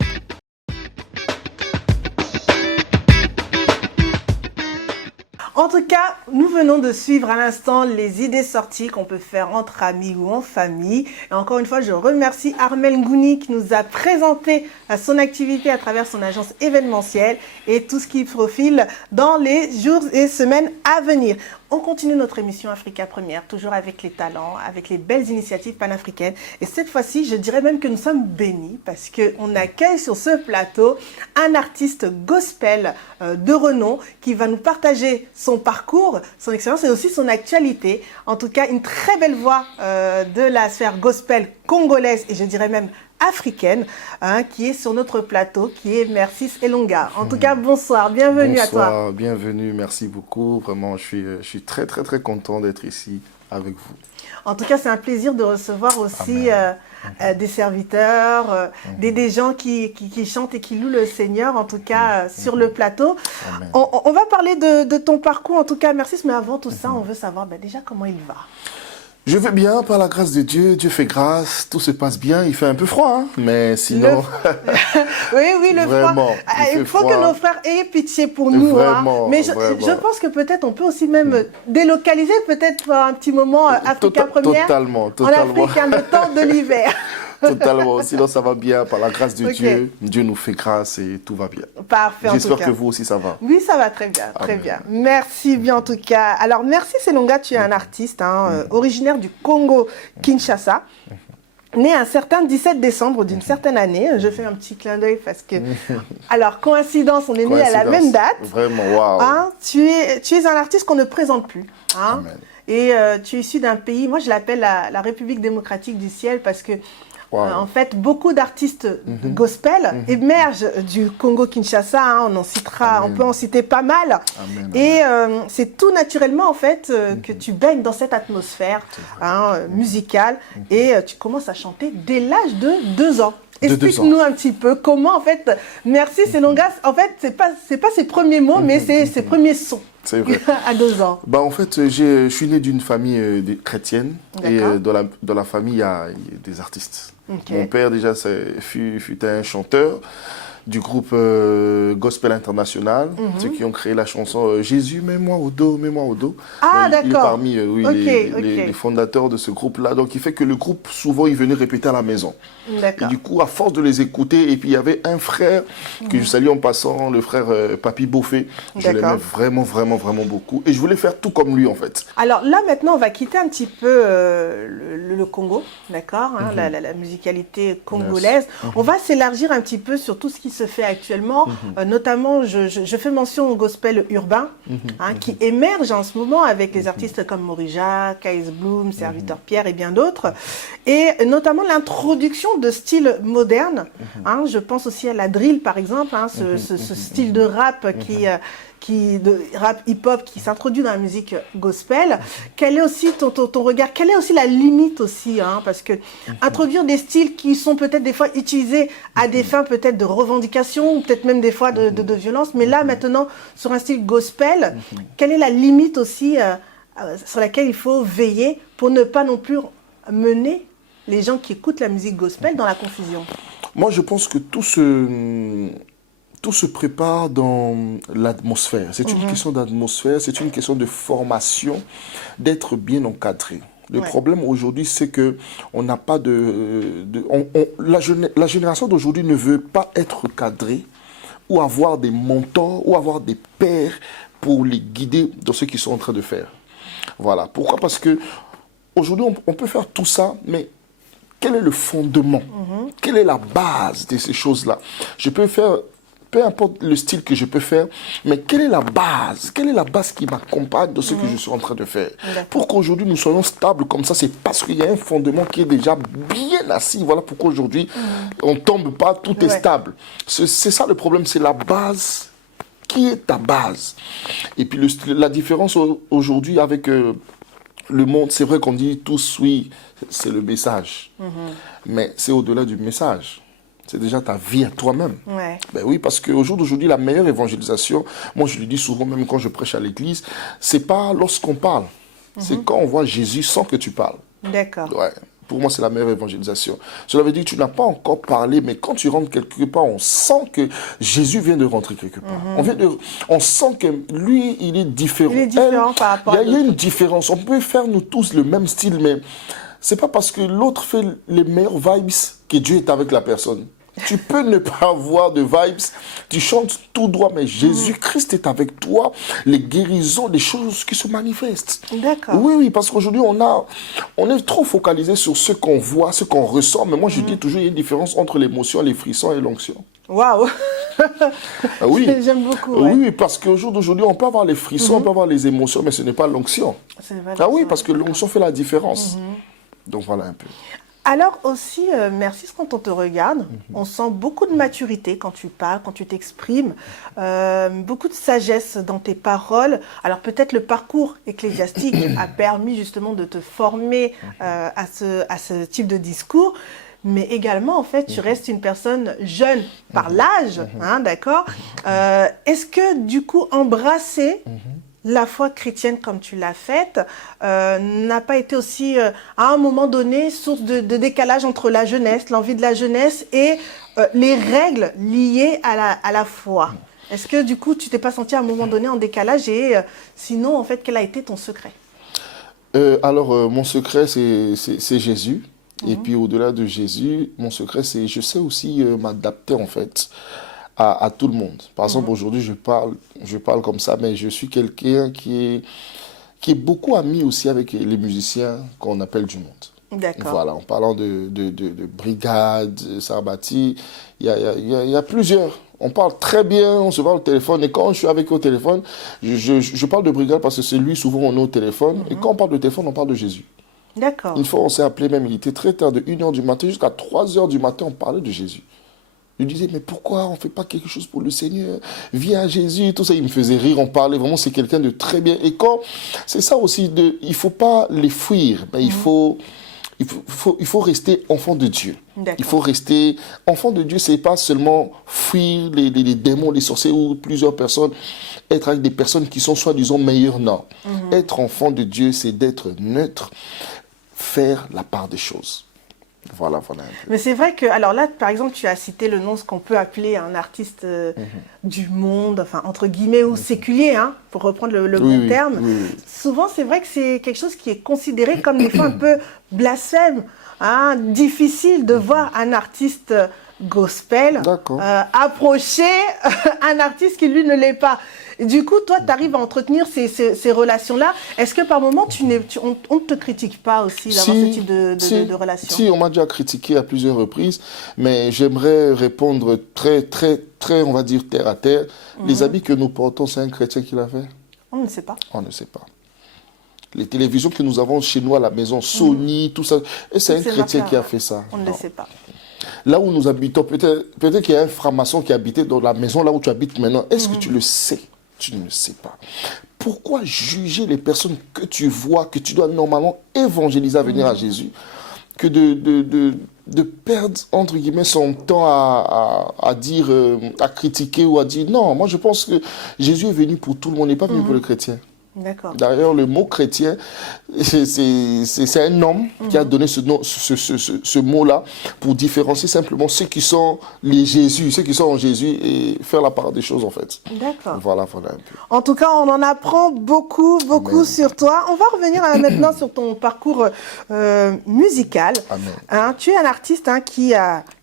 En tout cas, nous venons de suivre à l'instant les idées sorties qu'on peut faire entre amis ou en famille. Et encore une fois, je remercie Armel Ngouni qui nous a présenté son activité à travers son agence événementielle et tout ce qui profile dans les jours et semaines à venir. On continue notre émission Africa Première, toujours avec les talents, avec les belles initiatives panafricaines. Et cette fois-ci, je dirais même que nous sommes bénis parce qu'on accueille sur ce plateau un artiste gospel de renom qui va nous partager son parcours, son expérience et aussi son actualité. En tout cas, une très belle voix de la sphère gospel congolaise et je dirais même africaine, qui est sur notre plateau, qui est Mercis Elonga. En tout cas, bonsoir, bienvenue à toi. Bonsoir, bienvenue, merci beaucoup. Vraiment, je suis très, très, très content d'être ici avec vous. En tout cas, c'est un plaisir de recevoir aussi des serviteurs, des gens qui chantent et qui louent le Seigneur, en tout cas, sur le plateau. On va parler de ton parcours, en tout cas, Mercis, mais avant tout ça, on veut savoir déjà comment il va. Je vais bien, par la grâce de Dieu. Dieu fait grâce, tout se passe bien. Il fait un peu froid, mais sinon... Oui, le vraiment, froid. Il faut que nos frères aient pitié pour nous. Vraiment, mais je pense que peut-être on peut aussi même délocaliser peut-être un petit moment Africa Première. Totalement. En Afrique, le temps de l'hiver. Totalement, sinon ça va bien, par la grâce de Dieu. Dieu nous fait grâce et tout va bien. Parfait. J'espère que vous aussi ça va. Oui, ça va très bien, très bien. Merci bien en tout cas. Alors, Mercis Elonga, tu es un artiste originaire du Congo, Kinshasa. Né un certain 17 décembre d'une certaine année. Je fais un petit clin d'œil parce que... Alors, coïncidence, on est né à la même date. Vraiment, waouh. Tu es un artiste qu'on ne présente plus. Amen. Et tu es issu d'un pays, moi je l'appelle la République démocratique du ciel parce que en fait, beaucoup d'artistes gospel émergent du Congo-Kinshasa. On peut en citer pas mal. Amen, et c'est tout naturellement en fait que tu baignes dans cette atmosphère musicale et tu commences à chanter dès l'âge de 2 ans. Explique-nous un petit peu comment en fait Mercis Elonga, en fait c'est pas ses premiers mots mais c'est ses premiers sons. C'est vrai. À 2 ans. En fait, je suis né d'une famille chrétienne et dans la famille, il y a des artistes. Okay. Mon père, déjà, fut un chanteur. du groupe Gospel International, ceux qui ont créé la chanson Jésus, mets-moi au dos, mets-moi au dos. Ah, donc, il est d'accord. parmi les fondateurs de ce groupe-là. Donc, il fait que le groupe, souvent, il venait répéter à la maison. Et du coup, à force de les écouter, et puis il y avait un frère que je salue en passant, le frère Papi Beaufait. Je l'aimais vraiment, vraiment, vraiment beaucoup. Et je voulais faire tout comme lui, en fait. Alors là, maintenant, on va quitter un petit peu le Congo, d'accord, hein, la musicalité congolaise. On va s'élargir un petit peu sur tout ce qui se fait actuellement. Notamment, je fais mention au gospel urbain, hein, qui émerge en ce moment avec les artistes comme Morija, Kaïs Bloom, Serviteur Pierre et bien d'autres. Et notamment l'introduction de styles modernes. Hein, je pense aussi à la drill, par exemple, hein, ce style de rap de rap hip-hop qui s'introduit dans la musique gospel. Quel est aussi ton regard? Quelle est aussi la limite aussi, hein, parce que introduire des styles qui sont peut-être des fois utilisés à des fins peut-être de revendication ou peut-être même des fois de violence, mais là maintenant sur un style gospel, quelle est la limite aussi sur laquelle il faut veiller pour ne pas non plus mener les gens qui écoutent la musique gospel dans la confusion? Moi, je pense que tout se prépare dans l'atmosphère. C'est une question d'atmosphère, c'est une question de formation, d'être bien encadré. Le problème aujourd'hui, c'est que on n'a pas la génération d'aujourd'hui ne veut pas être cadrée ou avoir des mentors ou avoir des pairs pour les guider dans ce qu'ils sont en train de faire. Voilà. Pourquoi? Parce que aujourd'hui, on peut faire tout ça, mais quel est le fondement? Quelle est la base de ces choses-là? Je peux faire, peu importe le style que je peux faire, mais quelle est la base? Quelle est la base qui m'accompagne dans ce que je suis en train de faire? Pour qu'aujourd'hui nous soyons stables comme ça, c'est parce qu'il y a un fondement qui est déjà bien assis. Voilà pourquoi aujourd'hui on ne tombe pas, tout est stable. C'est ça le problème, c'est la base. Qui est ta base? Et puis la différence aujourd'hui avec le monde, c'est vrai qu'on dit tous oui, c'est le message. Mais c'est au-delà du message. C'est déjà ta vie à toi-même. Ben oui, parce qu'au jour d'aujourd'hui, la meilleure évangélisation, moi je le dis souvent même quand je prêche à l'église, c'est pas lorsqu'on parle. C'est quand on voit Jésus sans que tu parles. D'accord. Ouais. Pour moi, c'est la meilleure évangélisation. Cela veut dire que tu n'as pas encore parlé, mais quand tu rentres quelque part, on sent que Jésus vient de rentrer quelque part. On sent que lui, il est différent. Il est différent par rapport à... Il y a une différence. On peut faire nous tous le même style, mais c'est pas parce que l'autre fait les meilleures vibes que Dieu est avec la personne. Tu peux ne pas avoir de vibes, tu chantes tout droit, mais Jésus-Christ est avec toi, les guérisons, les choses qui se manifestent. D'accord. Oui, parce qu'aujourd'hui, on est trop focalisé sur ce qu'on voit, ce qu'on ressent, mais moi je dis toujours, il y a une différence entre l'émotion, les frissons et l'onction. Waouh. Oui. J'aime beaucoup. Oui, parce qu'au jour d'aujourd'hui, on peut avoir les frissons, on peut avoir les émotions, mais ce n'est pas l'onction. Ah oui, parce que l'onction fait la différence. Donc voilà un peu. Alors aussi, merci, quand on te regarde, on sent beaucoup de maturité quand tu parles, quand tu t'exprimes, beaucoup de sagesse dans tes paroles. Alors peut-être le parcours ecclésiastique a permis justement de te former à ce type de discours, mais également en fait tu restes une personne jeune par l'âge, hein, d'accord. Est-ce que du coup embrasser la foi chrétienne comme tu l'as faite n'a pas été aussi à un moment donné source de décalage entre la jeunesse, l'envie de la jeunesse et les règles liées à la foi? Est-ce que du coup tu t'es pas senti à un moment donné en décalage et sinon en fait quel a été ton secret? Alors mon secret c'est Jésus. Et puis au-delà de Jésus, mon secret c'est je sais aussi m'adapter en fait à tout le monde. Par exemple, aujourd'hui, je parle comme ça, mais je suis quelqu'un qui est beaucoup ami aussi avec les musiciens qu'on appelle du monde. D'accord. Voilà, en parlant de Brigade, Sarbati, il y a plusieurs. On parle très bien, on se parle au téléphone, et quand je suis avec eux au téléphone, je parle de Brigade parce que c'est lui, souvent on est au téléphone, et quand on parle de téléphone, on parle de Jésus. D'accord. Une fois, on s'est appelé même, il était très tard, de 1h du matin jusqu'à 3h du matin, on parlait de Jésus. Je disais, mais pourquoi on ne fait pas quelque chose pour le Seigneur? Viens à Jésus, tout ça. Il me faisait rire, on parlait. Vraiment, c'est quelqu'un de très bien. Et quand, c'est ça aussi, il ne faut pas les fuir. Mais il faut rester enfant de Dieu. Il faut rester enfant de Dieu. Ce n'est pas seulement fuir les démons, les sorciers ou plusieurs personnes. Être avec des personnes qui sont soi-disant meilleures, non. Être enfant de Dieu, c'est d'être neutre, faire la part des choses. Voilà, voilà. Mais c'est vrai que, alors là, par exemple, tu as cité le nom, ce qu'on peut appeler un artiste du monde, enfin, entre guillemets, ou séculier, hein, pour reprendre le bon terme. Souvent, c'est vrai que c'est quelque chose qui est considéré comme des fois un peu blasphème, hein, difficile de voir un artiste gospel approcher un artiste qui, lui, ne l'est pas. Et du coup, toi, tu arrives à entretenir ces relations-là. Est-ce que par moment, on ne te critique pas aussi d'avoir ce type de relation? Si, on m'a déjà critiqué à plusieurs reprises, mais j'aimerais répondre très, très, très, on va dire, terre à terre. Les habits que nous portons, c'est un chrétien qui l'a fait? On ne sait pas. On ne sait pas. Les télévisions que nous avons chez nous à la maison, Sony, tout ça, c'est un chrétien qui a fait ça. On ne le sait pas. Là où nous habitons, peut-être qu'il y a un franc-maçon qui habitait dans la maison là où tu habites maintenant. Est-ce que tu le sais? Tu ne le sais pas. Pourquoi juger les personnes que tu vois, que tu dois normalement évangéliser à venir à Jésus, que de perdre, entre guillemets, son temps à dire, à critiquer ou à dire non, moi je pense que Jésus est venu pour tout le monde, il n'est pas venu pour le chrétien. D'accord. D'ailleurs, le mot chrétien, c'est un homme qui a donné ce mot-là pour différencier simplement ceux qui sont ceux qui sont en Jésus et faire la part des choses en fait. D'accord. Voilà un peu. En tout cas, on en apprend beaucoup sur toi. On va revenir maintenant sur ton parcours musical. Hein, tu es un artiste qui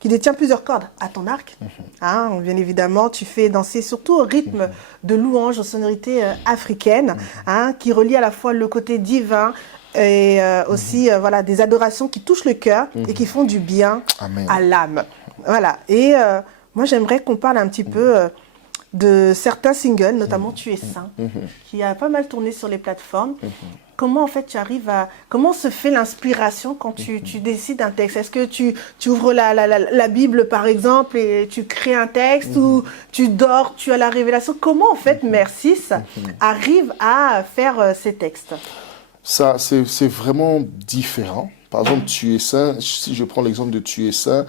détient plusieurs cordes à ton arc. Hein, bien évidemment, tu fais danser surtout au rythme de louanges, aux sonorités africaines, qui relient à la fois le côté divin et aussi voilà, des adorations qui touchent le cœur et qui font du bien à l'âme. Voilà. Et moi, j'aimerais qu'on parle un petit peu de certains singles, notamment Tu es saint, qui a pas mal tourné sur les plateformes. Comment en fait tu arrives à... Comment se fait l'inspiration quand tu décides un texte? Est-ce que tu ouvres la Bible par exemple et tu crées un texte ou tu dors, tu as la révélation? Comment en fait Mère6 arrive à faire ces textes? Ça, c'est vraiment différent. Par exemple, Tu es saint, si je prends l'exemple de Tu es saint,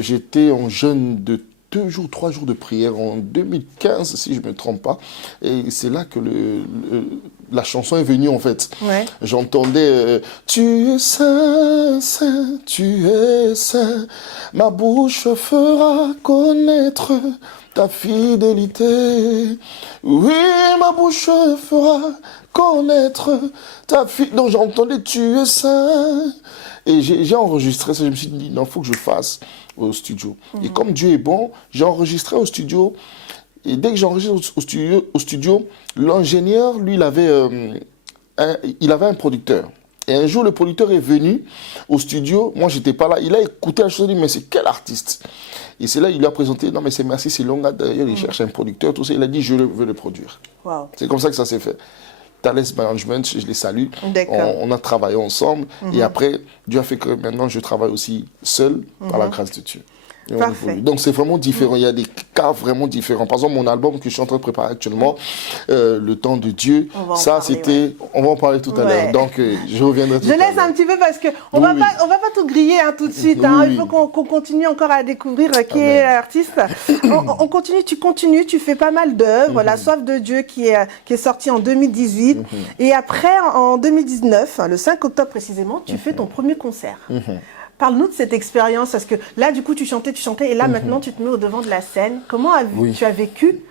j'étais en jeûne de 2 jours, 3 jours de prière en 2015, si je ne me trompe pas. Et c'est là que la chanson est venue, en fait. Ouais. J'entendais Tu es saint, saint, tu es saint. Ma bouche fera connaître ta fidélité. Oui, ma bouche fera connaître ta fidélité. Donc j'entendais Tu es saint. Et j'ai enregistré ça. Je me suis dit, non, il faut que je fasse au studio. Et comme Dieu est bon, j'ai enregistré au studio. Et dès que j'ai enregistré au studio, l'ingénieur, lui, il avait un producteur. Et un jour, le producteur est venu au studio. Moi, je n'étais pas là. Il a écouté la chose. Il a dit, mais c'est quel artiste? Et c'est là il lui a présenté, non, mais c'est Merci, c'est Longa. D'ailleurs, il cherche un producteur, tout ça. Il a dit, je veux le produire. Wow. C'est comme ça que ça s'est fait. Thales Management, je les salue. On a travaillé ensemble. Et après, Dieu a fait que maintenant, je travaille aussi seul, par la grâce de Dieu. Parfait. Donc c'est vraiment différent, il y a des cas vraiment différents. Par exemple, mon album que je suis en train de préparer actuellement, Le Temps de Dieu, ça c'était, on va en parler tout à l'heure, donc je reviendrai tout à l'heure. Je laisse un petit peu parce qu'on va pas tout griller tout de suite, il faut qu'on continue encore à découvrir qui est l'artiste. On continue, tu fais pas mal d'œuvres, La Soif de Dieu qui est sortie en 2018, et après en 2019, le 5 octobre précisément, tu fais ton premier concert. Parle-nous de cette expérience, parce que là, du coup, tu chantais, et là, maintenant, tu te mets au devant de la scène. Comment tu as vécu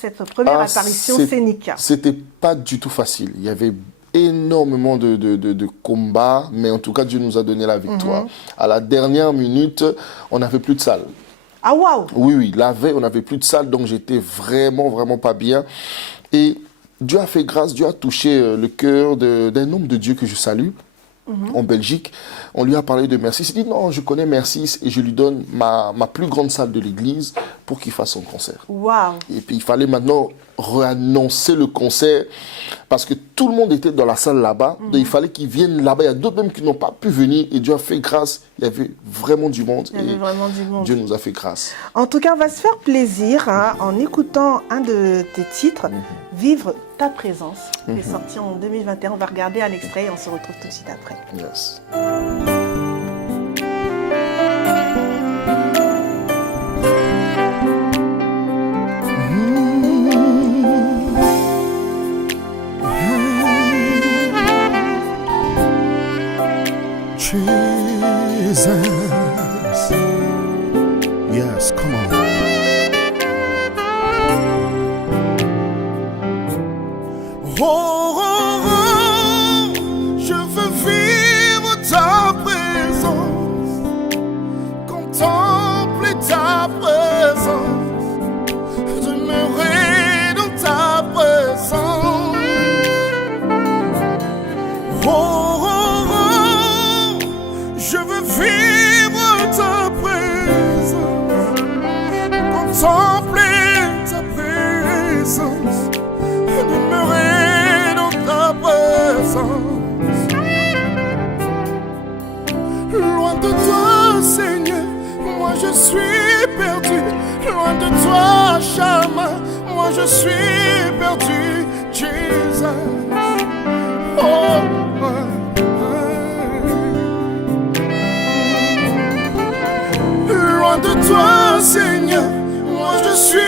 cette première apparition scénique? C'était pas du tout facile. Il y avait énormément de combats, mais en tout cas, Dieu nous a donné la victoire. À la dernière minute, on n'avait plus de salle. Ah, waouh! Oui, la veille, on n'avait plus de salle, donc j'étais vraiment, vraiment pas bien. Et Dieu a fait grâce, Dieu a touché le cœur d'un homme de Dieu que je salue. En Belgique, on lui a parlé de Merci. Il s'est dit non, je connais Merci et je lui donne ma plus grande salle de l'église pour qu'il fasse son concert. Wow. Et puis il fallait maintenant réannoncer le concert parce que tout le monde était dans la salle là-bas. Donc il fallait qu'ils viennent là-bas. Il y a d'autres même qui n'ont pas pu venir et Dieu a fait grâce. Il y avait vraiment du monde. Dieu nous a fait grâce. En tout cas, on va se faire plaisir en écoutant un de tes titres, Vivre ta présence, qui est sorti en 2021. On va regarder un extrait et on se retrouve tout de suite après. Yes. Tu es un Oh, oh, oh, je veux vivre ta présence, contempler ta présence, demeurer dans ta présence. Oh, oh, oh, je veux vivre ta présence, contempler ta présence, demeurer dans ta présence. Loin de toi, Seigneur, moi je suis perdu. Loin de toi, Shama, moi je suis perdu. Jesus. Oh, loin de toi, Seigneur, moi je suis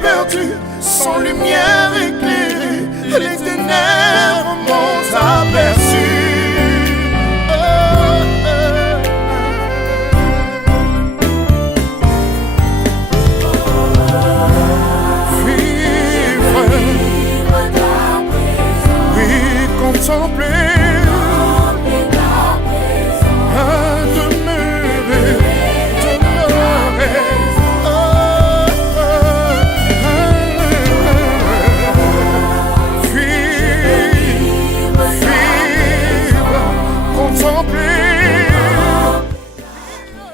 perdu. Sans lumière éclairée, les ténèbres m'ont aperçu. Vivre, oui, contempler.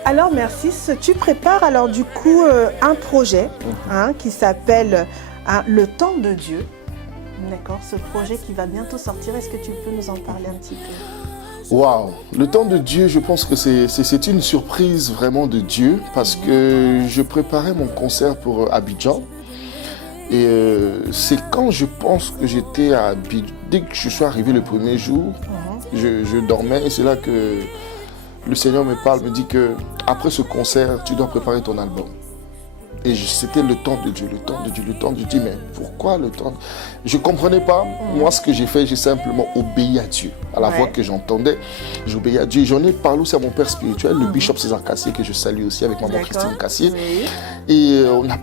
Alors merci, tu prépares alors du coup un projet qui s'appelle Le Temps de Dieu. D'accord, ce projet qui va bientôt sortir, est-ce que tu peux nous en parler un petit peu? Waouh, le temps de Dieu, je pense que c'est une surprise vraiment de Dieu parce que je préparais mon concert pour Abidjan et c'est quand je pense que j'étais à Abidjan, dès que je suis arrivé le premier jour, je dormais et c'est là que le Seigneur me parle, me dit que après ce concert, tu dois préparer ton album. Et c'était le temps de Dieu, le temps de Dieu, le temps de Dieu. Mais pourquoi le temps? Je ne comprenais pas. Moi, ce que j'ai fait, j'ai simplement obéi à Dieu. À la voix que j'entendais, j'obéis à Dieu. J'en ai parlé aussi à mon père spirituel, le bishop César Cassier, que je salue aussi avec maman Christine Cassier. Oui. Et on a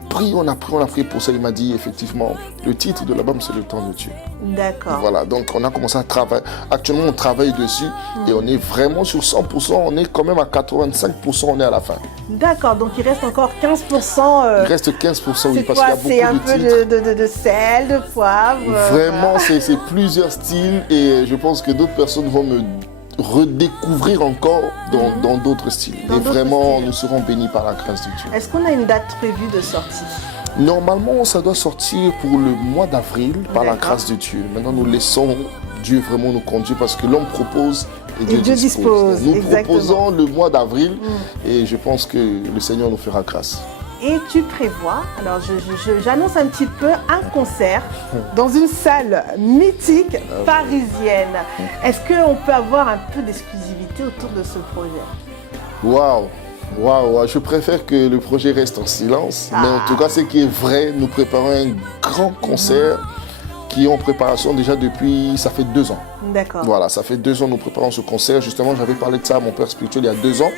pris pour ça. Il m'a dit, effectivement, le titre de l'album, c'est Le Temps de Dieu. D'accord. Voilà, donc on a commencé à travailler. Actuellement, on travaille dessus et on est vraiment sur 100%. On est quand même à 85%, on est à la fin. D'accord, donc il reste encore 15%. Il reste 15%, oui, parce qu'il y a beaucoup de titres. C'est un peu de sel, de poivre. Vraiment, c'est plusieurs styles et je pense que d'autres personnes vont me redécouvrir encore dans d'autres styles. Et vraiment, nous serons bénis par la grâce de Dieu. Est-ce qu'on a une date prévue de sortie? Normalement, ça doit sortir pour le mois d'avril par la grâce de Dieu. Maintenant, nous laissons Dieu vraiment nous conduire parce que l'homme propose et Dieu dispose. Nous proposons le mois d'avril et je pense que le Seigneur nous fera grâce. Et tu prévois, alors j'annonce un petit peu un concert dans une salle mythique parisienne. Est-ce qu'on peut avoir un peu d'exclusivité autour de ce projet? Waouh, je préfère que le projet reste en silence. Mais en tout cas, ce qui est vrai, nous préparons un grand concert qui est en préparation déjà depuis, ça fait 2 ans. D'accord. Voilà, ça fait 2 ans que nous préparons ce concert. Justement, j'avais parlé de ça à mon père spirituel il y a 2 ans.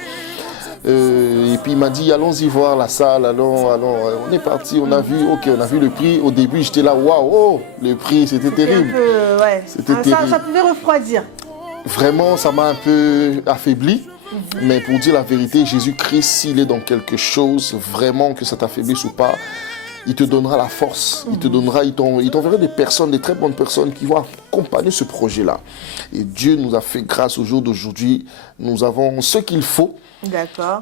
Et puis il m'a dit allons-y voir la salle, allons. On est parti, on a vu le prix. Au début j'étais là, waouh, le prix c'était terrible. C'était terrible. Ça pouvait refroidir. Vraiment, ça m'a un peu affaibli. Mais pour dire la vérité, Jésus-Christ, s'il est dans quelque chose, vraiment que ça t'affaiblisse ou pas, il te donnera la force, il t'enverra des personnes, des très bonnes personnes qui vont accompagner ce projet-là. Et Dieu nous a fait grâce au jour d'aujourd'hui. Nous avons ce qu'il faut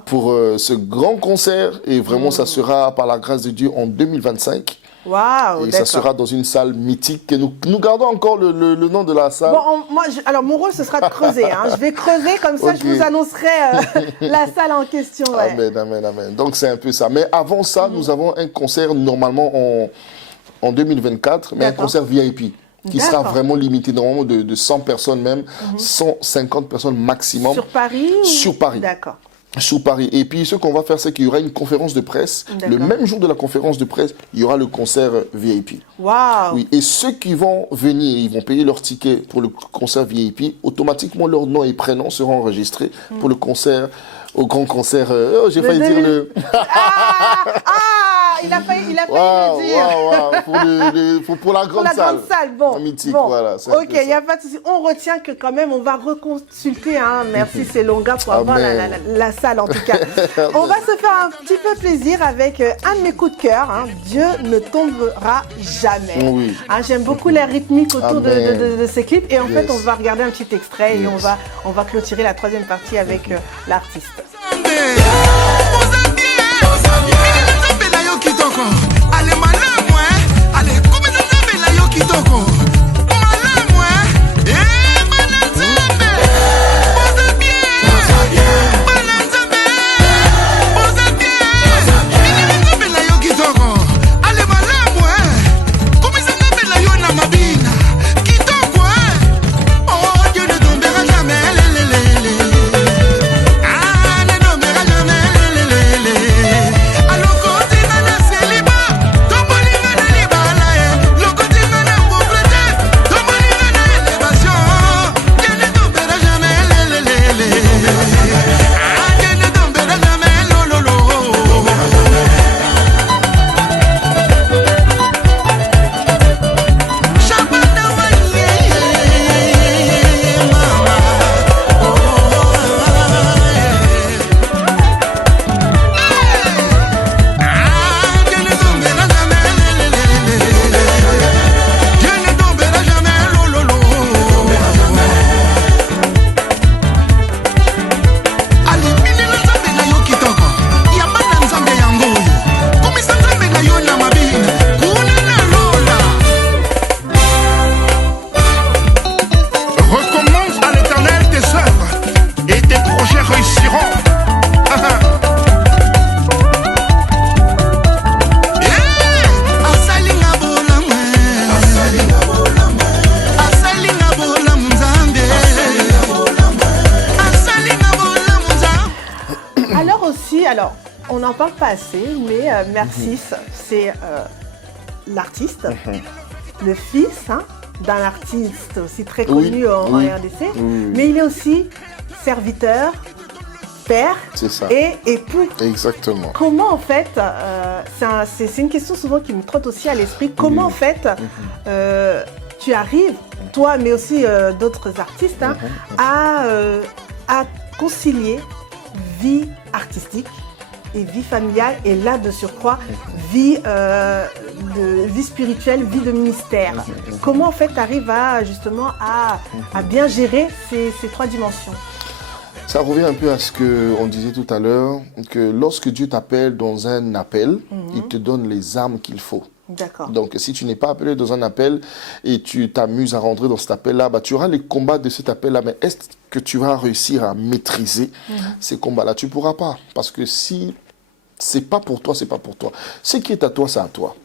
pour ce grand concert. Et vraiment, ça sera par la grâce de Dieu en 2025. Waouh, et ça sera dans une salle mythique. Nous gardons encore le nom de la salle. Bon, alors mon rôle, ce sera de creuser. Je vais creuser, comme ça, je vous annoncerai la salle en question. Ouais. Amen. Donc, c'est un peu ça. Mais avant ça, nous avons un concert normalement en 2024, mais un concert VIP qui sera vraiment limité, normalement de 100 personnes même, 150 personnes maximum. Sur Paris Sur Paris. D'accord. Sur Paris. Et puis, ce qu'on va faire, c'est qu'il y aura une conférence de presse. Le même jour de la conférence de presse, il y aura le concert VIP. Waouh! Oui. Et ceux qui vont venir, ils vont payer leur ticket pour le concert VIP. Automatiquement, leur nom et prénom seront enregistrés pour le concert, au grand concert. J'ai failli dire le... il a failli le dire. Pour la grande salle. Bon, mythique, bon. voilà. Ok, il n'y a pas de souci. On retient que quand même, on va reconsulter. Hein. Merci, c'est Longa pour avoir la salle en tout cas. On va se faire un petit peu plaisir avec un de mes coups de cœur. Hein. Dieu ne tombera jamais. Oui. Hein, j'aime beaucoup la rythmique autour de ces clips. Et en fait, on va regarder un petit extrait et on va clôturer la troisième partie avec l'artiste. Alors, on n'en parle pas assez, mais Mercis, c'est l'artiste, le fils d'un artiste aussi très connu en RDC, mais il est aussi serviteur, père et époux. Exactement. Comment en fait, c'est une question souvent qui me trotte aussi à l'esprit, comment en fait tu arrives, toi mais aussi d'autres artistes, à concilier vie artistique et vie familiale, et là de surcroît vie spirituelle, vie de ministère. Comment en fait tu arrives à justement à bien gérer ces trois dimensions? Ça revient un peu à ce qu'on disait tout à l'heure, que lorsque Dieu t'appelle dans un appel, il te donne les armes qu'il faut. D'accord. Donc, si tu n'es pas appelé dans un appel et tu t'amuses à rentrer dans cet appel-là, tu auras les combats de cet appel-là, mais est-ce que tu vas réussir à maîtriser ces combats-là? Tu ne pourras pas, parce que si c'est pas pour toi, c'est pas pour toi. Ce qui est à toi, c'est à toi.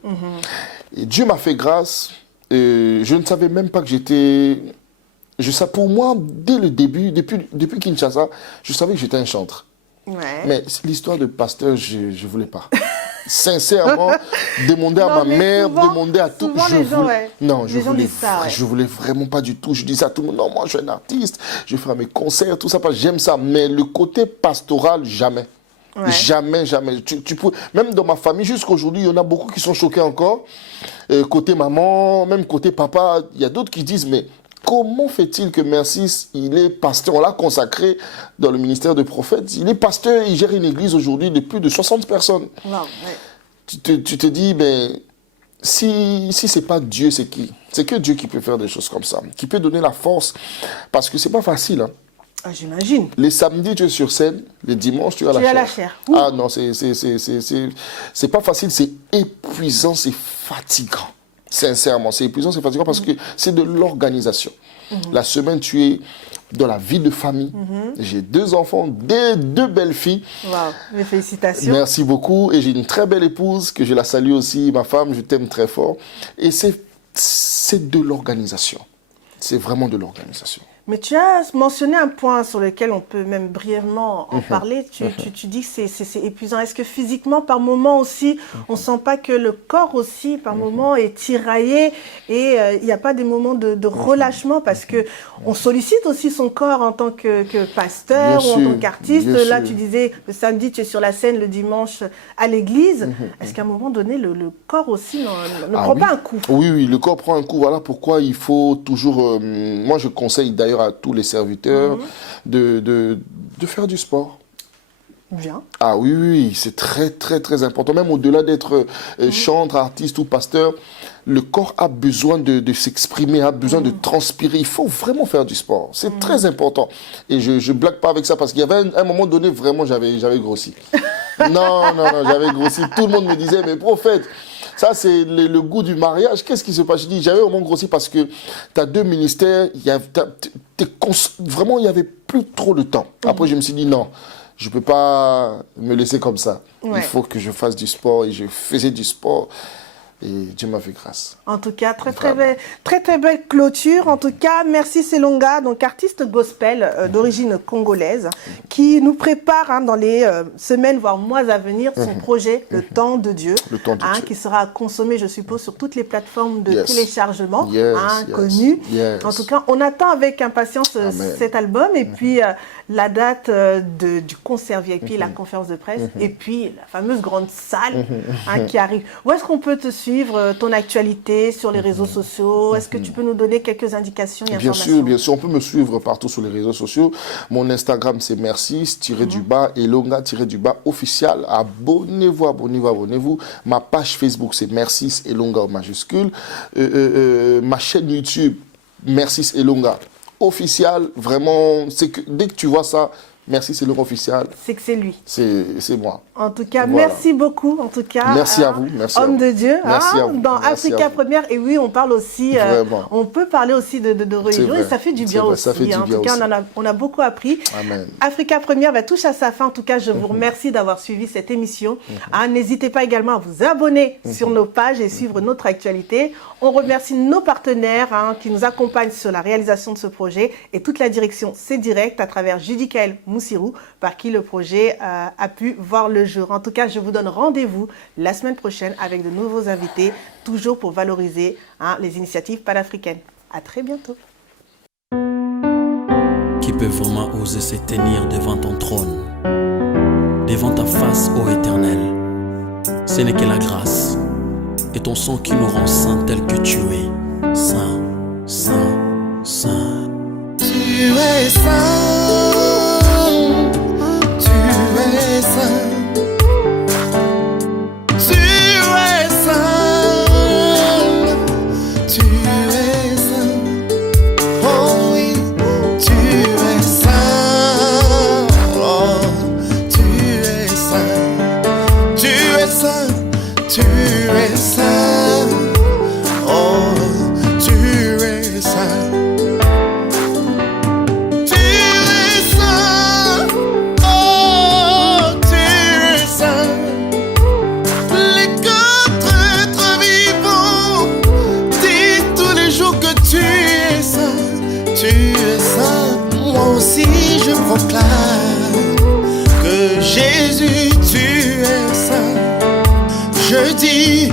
Et Dieu m'a fait grâce. Je ne savais même pas que j'étais... pour moi, dès le début, depuis Kinshasa, je savais que j'étais un chanteur. Ouais. Mais l'histoire de pasteur, je ne voulais pas. Sincèrement, demander à ma mère, demander à tout. Je voulais vraiment pas du tout. Je disais à tout le monde, non, moi je suis un artiste, je ferai mes concerts, tout ça, parce que j'aime ça. Mais le côté pastoral, jamais. Ouais. Jamais, jamais. Même dans ma famille, jusqu'aujourd'hui, il y en a beaucoup qui sont choqués encore. Côté maman, même côté papa, il y a d'autres qui disent, mais comment fait-il que Mercis, il est pasteur, on l'a consacré dans le ministère de prophète, il est pasteur, il gère une église aujourd'hui de plus de 60 personnes. Wow, ouais. Tu te dis, ben, si ce n'est pas Dieu, c'est qui? C'est que Dieu qui peut faire des choses comme ça, qui peut donner la force, parce que ce n'est pas facile. Hein. Ah, j'imagine. Les samedis, tu es sur scène, les dimanches, tu as la chair. Ouh. Ah non, c'est pas facile, c'est épuisant, c'est fatigant. Sincèrement, c'est épuisant, c'est fatigant parce que c'est de l'organisation. La semaine, tu es dans la vie de famille. J'ai 2 enfants, 2 belles filles. Waouh, mes félicitations. Merci beaucoup. Et j'ai une très belle épouse que je la salue aussi, ma femme, je t'aime très fort. Et c'est de l'organisation. C'est vraiment de l'organisation. Mais tu as mentionné un point sur lequel on peut même brièvement en parler. Tu dis que c'est épuisant. Est-ce que physiquement, par moment aussi, on ne sent pas que le corps aussi, par moment, est tiraillé et il n'y a pas des moments de relâchement parce qu'on sollicite aussi son corps en tant que pasteur Bien ou en sûr, tant qu'artiste. bien Là, sûr. tu disais, le samedi, tu es sur la scène, le dimanche, à l'église. Est-ce qu'à un moment donné, le corps aussi ne prend pas un coup? Oui, le corps prend un coup. Voilà pourquoi il faut toujours... moi, je conseille d'ailleurs à tous les serviteurs de faire du sport. Bien. Ah oui, c'est très, très, très important. Même au-delà d'être chantre, artiste ou pasteur, le corps a besoin de s'exprimer, a besoin de transpirer. Il faut vraiment faire du sport. C'est très important. Et je ne blague pas avec ça parce qu'il y avait un moment donné, vraiment, j'avais grossi. Non, j'avais grossi. Tout le monde me disait, mais prophète, ça, c'est le goût du mariage. Qu'est-ce qui se passe? Je dis, j'avais vraiment grossi parce que tu as 2 ministères. Vraiment, il n'y avait plus trop de temps. Après, je me suis dit, non, je ne peux pas me laisser comme ça. Ouais. Il faut que je fasse du sport. Et je faisais du sport. Et Dieu m'a fait grâce. En tout cas, très belle clôture. En tout cas, merci Selonga, donc artiste gospel d'origine congolaise, qui nous prépare dans les semaines, voire mois à venir, son projet, Le Temps de Dieu, Le Temps de Dieu. qui sera consommé, je suppose, sur toutes les plateformes de Yes. téléchargement Yes. connues. Yes. En tout cas, on attend avec impatience Amen. cet album et puis la date du concert VIP, la conférence de presse, et puis la fameuse grande salle qui arrive. Où est-ce qu'on peut te suivre, ton actualité sur les réseaux sociaux? Est-ce que tu peux nous donner quelques indications et informations? Bien sûr, on peut me suivre partout sur les réseaux sociaux. Mon Instagram, c'est Mercis-official. Abonnez-vous. Ma page Facebook, c'est Mercis Elonga en majuscule. Ma chaîne YouTube, Mercis Elonga official. Vraiment, c'est que dès que tu vois ça, Mercis Elonga official. C'est que c'est lui. C'est moi. En tout cas, Voilà. merci beaucoup. En tout cas, Merci à vous. Merci homme à vous. de Dieu, Merci à vous. dans Merci Africa à vous. Première. Et oui, on parle aussi, Vraiment. on peut parler aussi de religion vrai. et ça fait du C'est bien vrai, aussi. ça fait du En bien tout cas, aussi. on a beaucoup appris. Amen. Africa Première touche à sa fin. En tout cas, je vous remercie d'avoir suivi cette émission. N'hésitez pas également à vous abonner sur nos pages et suivre notre actualité. On remercie nos partenaires qui nous accompagnent sur la réalisation de ce projet et toute la direction C'est Direct à travers Judicaël Moussirou, par qui le projet a pu voir le jour. En tout cas, je vous donne rendez-vous la semaine prochaine avec de nouveaux invités, toujours pour valoriser les initiatives panafricaines. À très bientôt. Qui peut vraiment oser se tenir devant ton trône, devant ta face, ô Éternel? Ce n'est que la grâce et ton sang qui nous rend saints tel que tu es. Saint, saint, saint. Tu es saint, tu es saint. Tu es saint, tu es saint. Oh oui, tu es saint. Oh, tu es saint. Tu es saint, tu es saint. Oh, tu es saint. Tu es saint. Oh, tu es saint. Les 4 êtres vivants disent tous les jours que tu es saint. Tu es saint. Moi aussi je proclame que Jésus, tu es saint. Je dis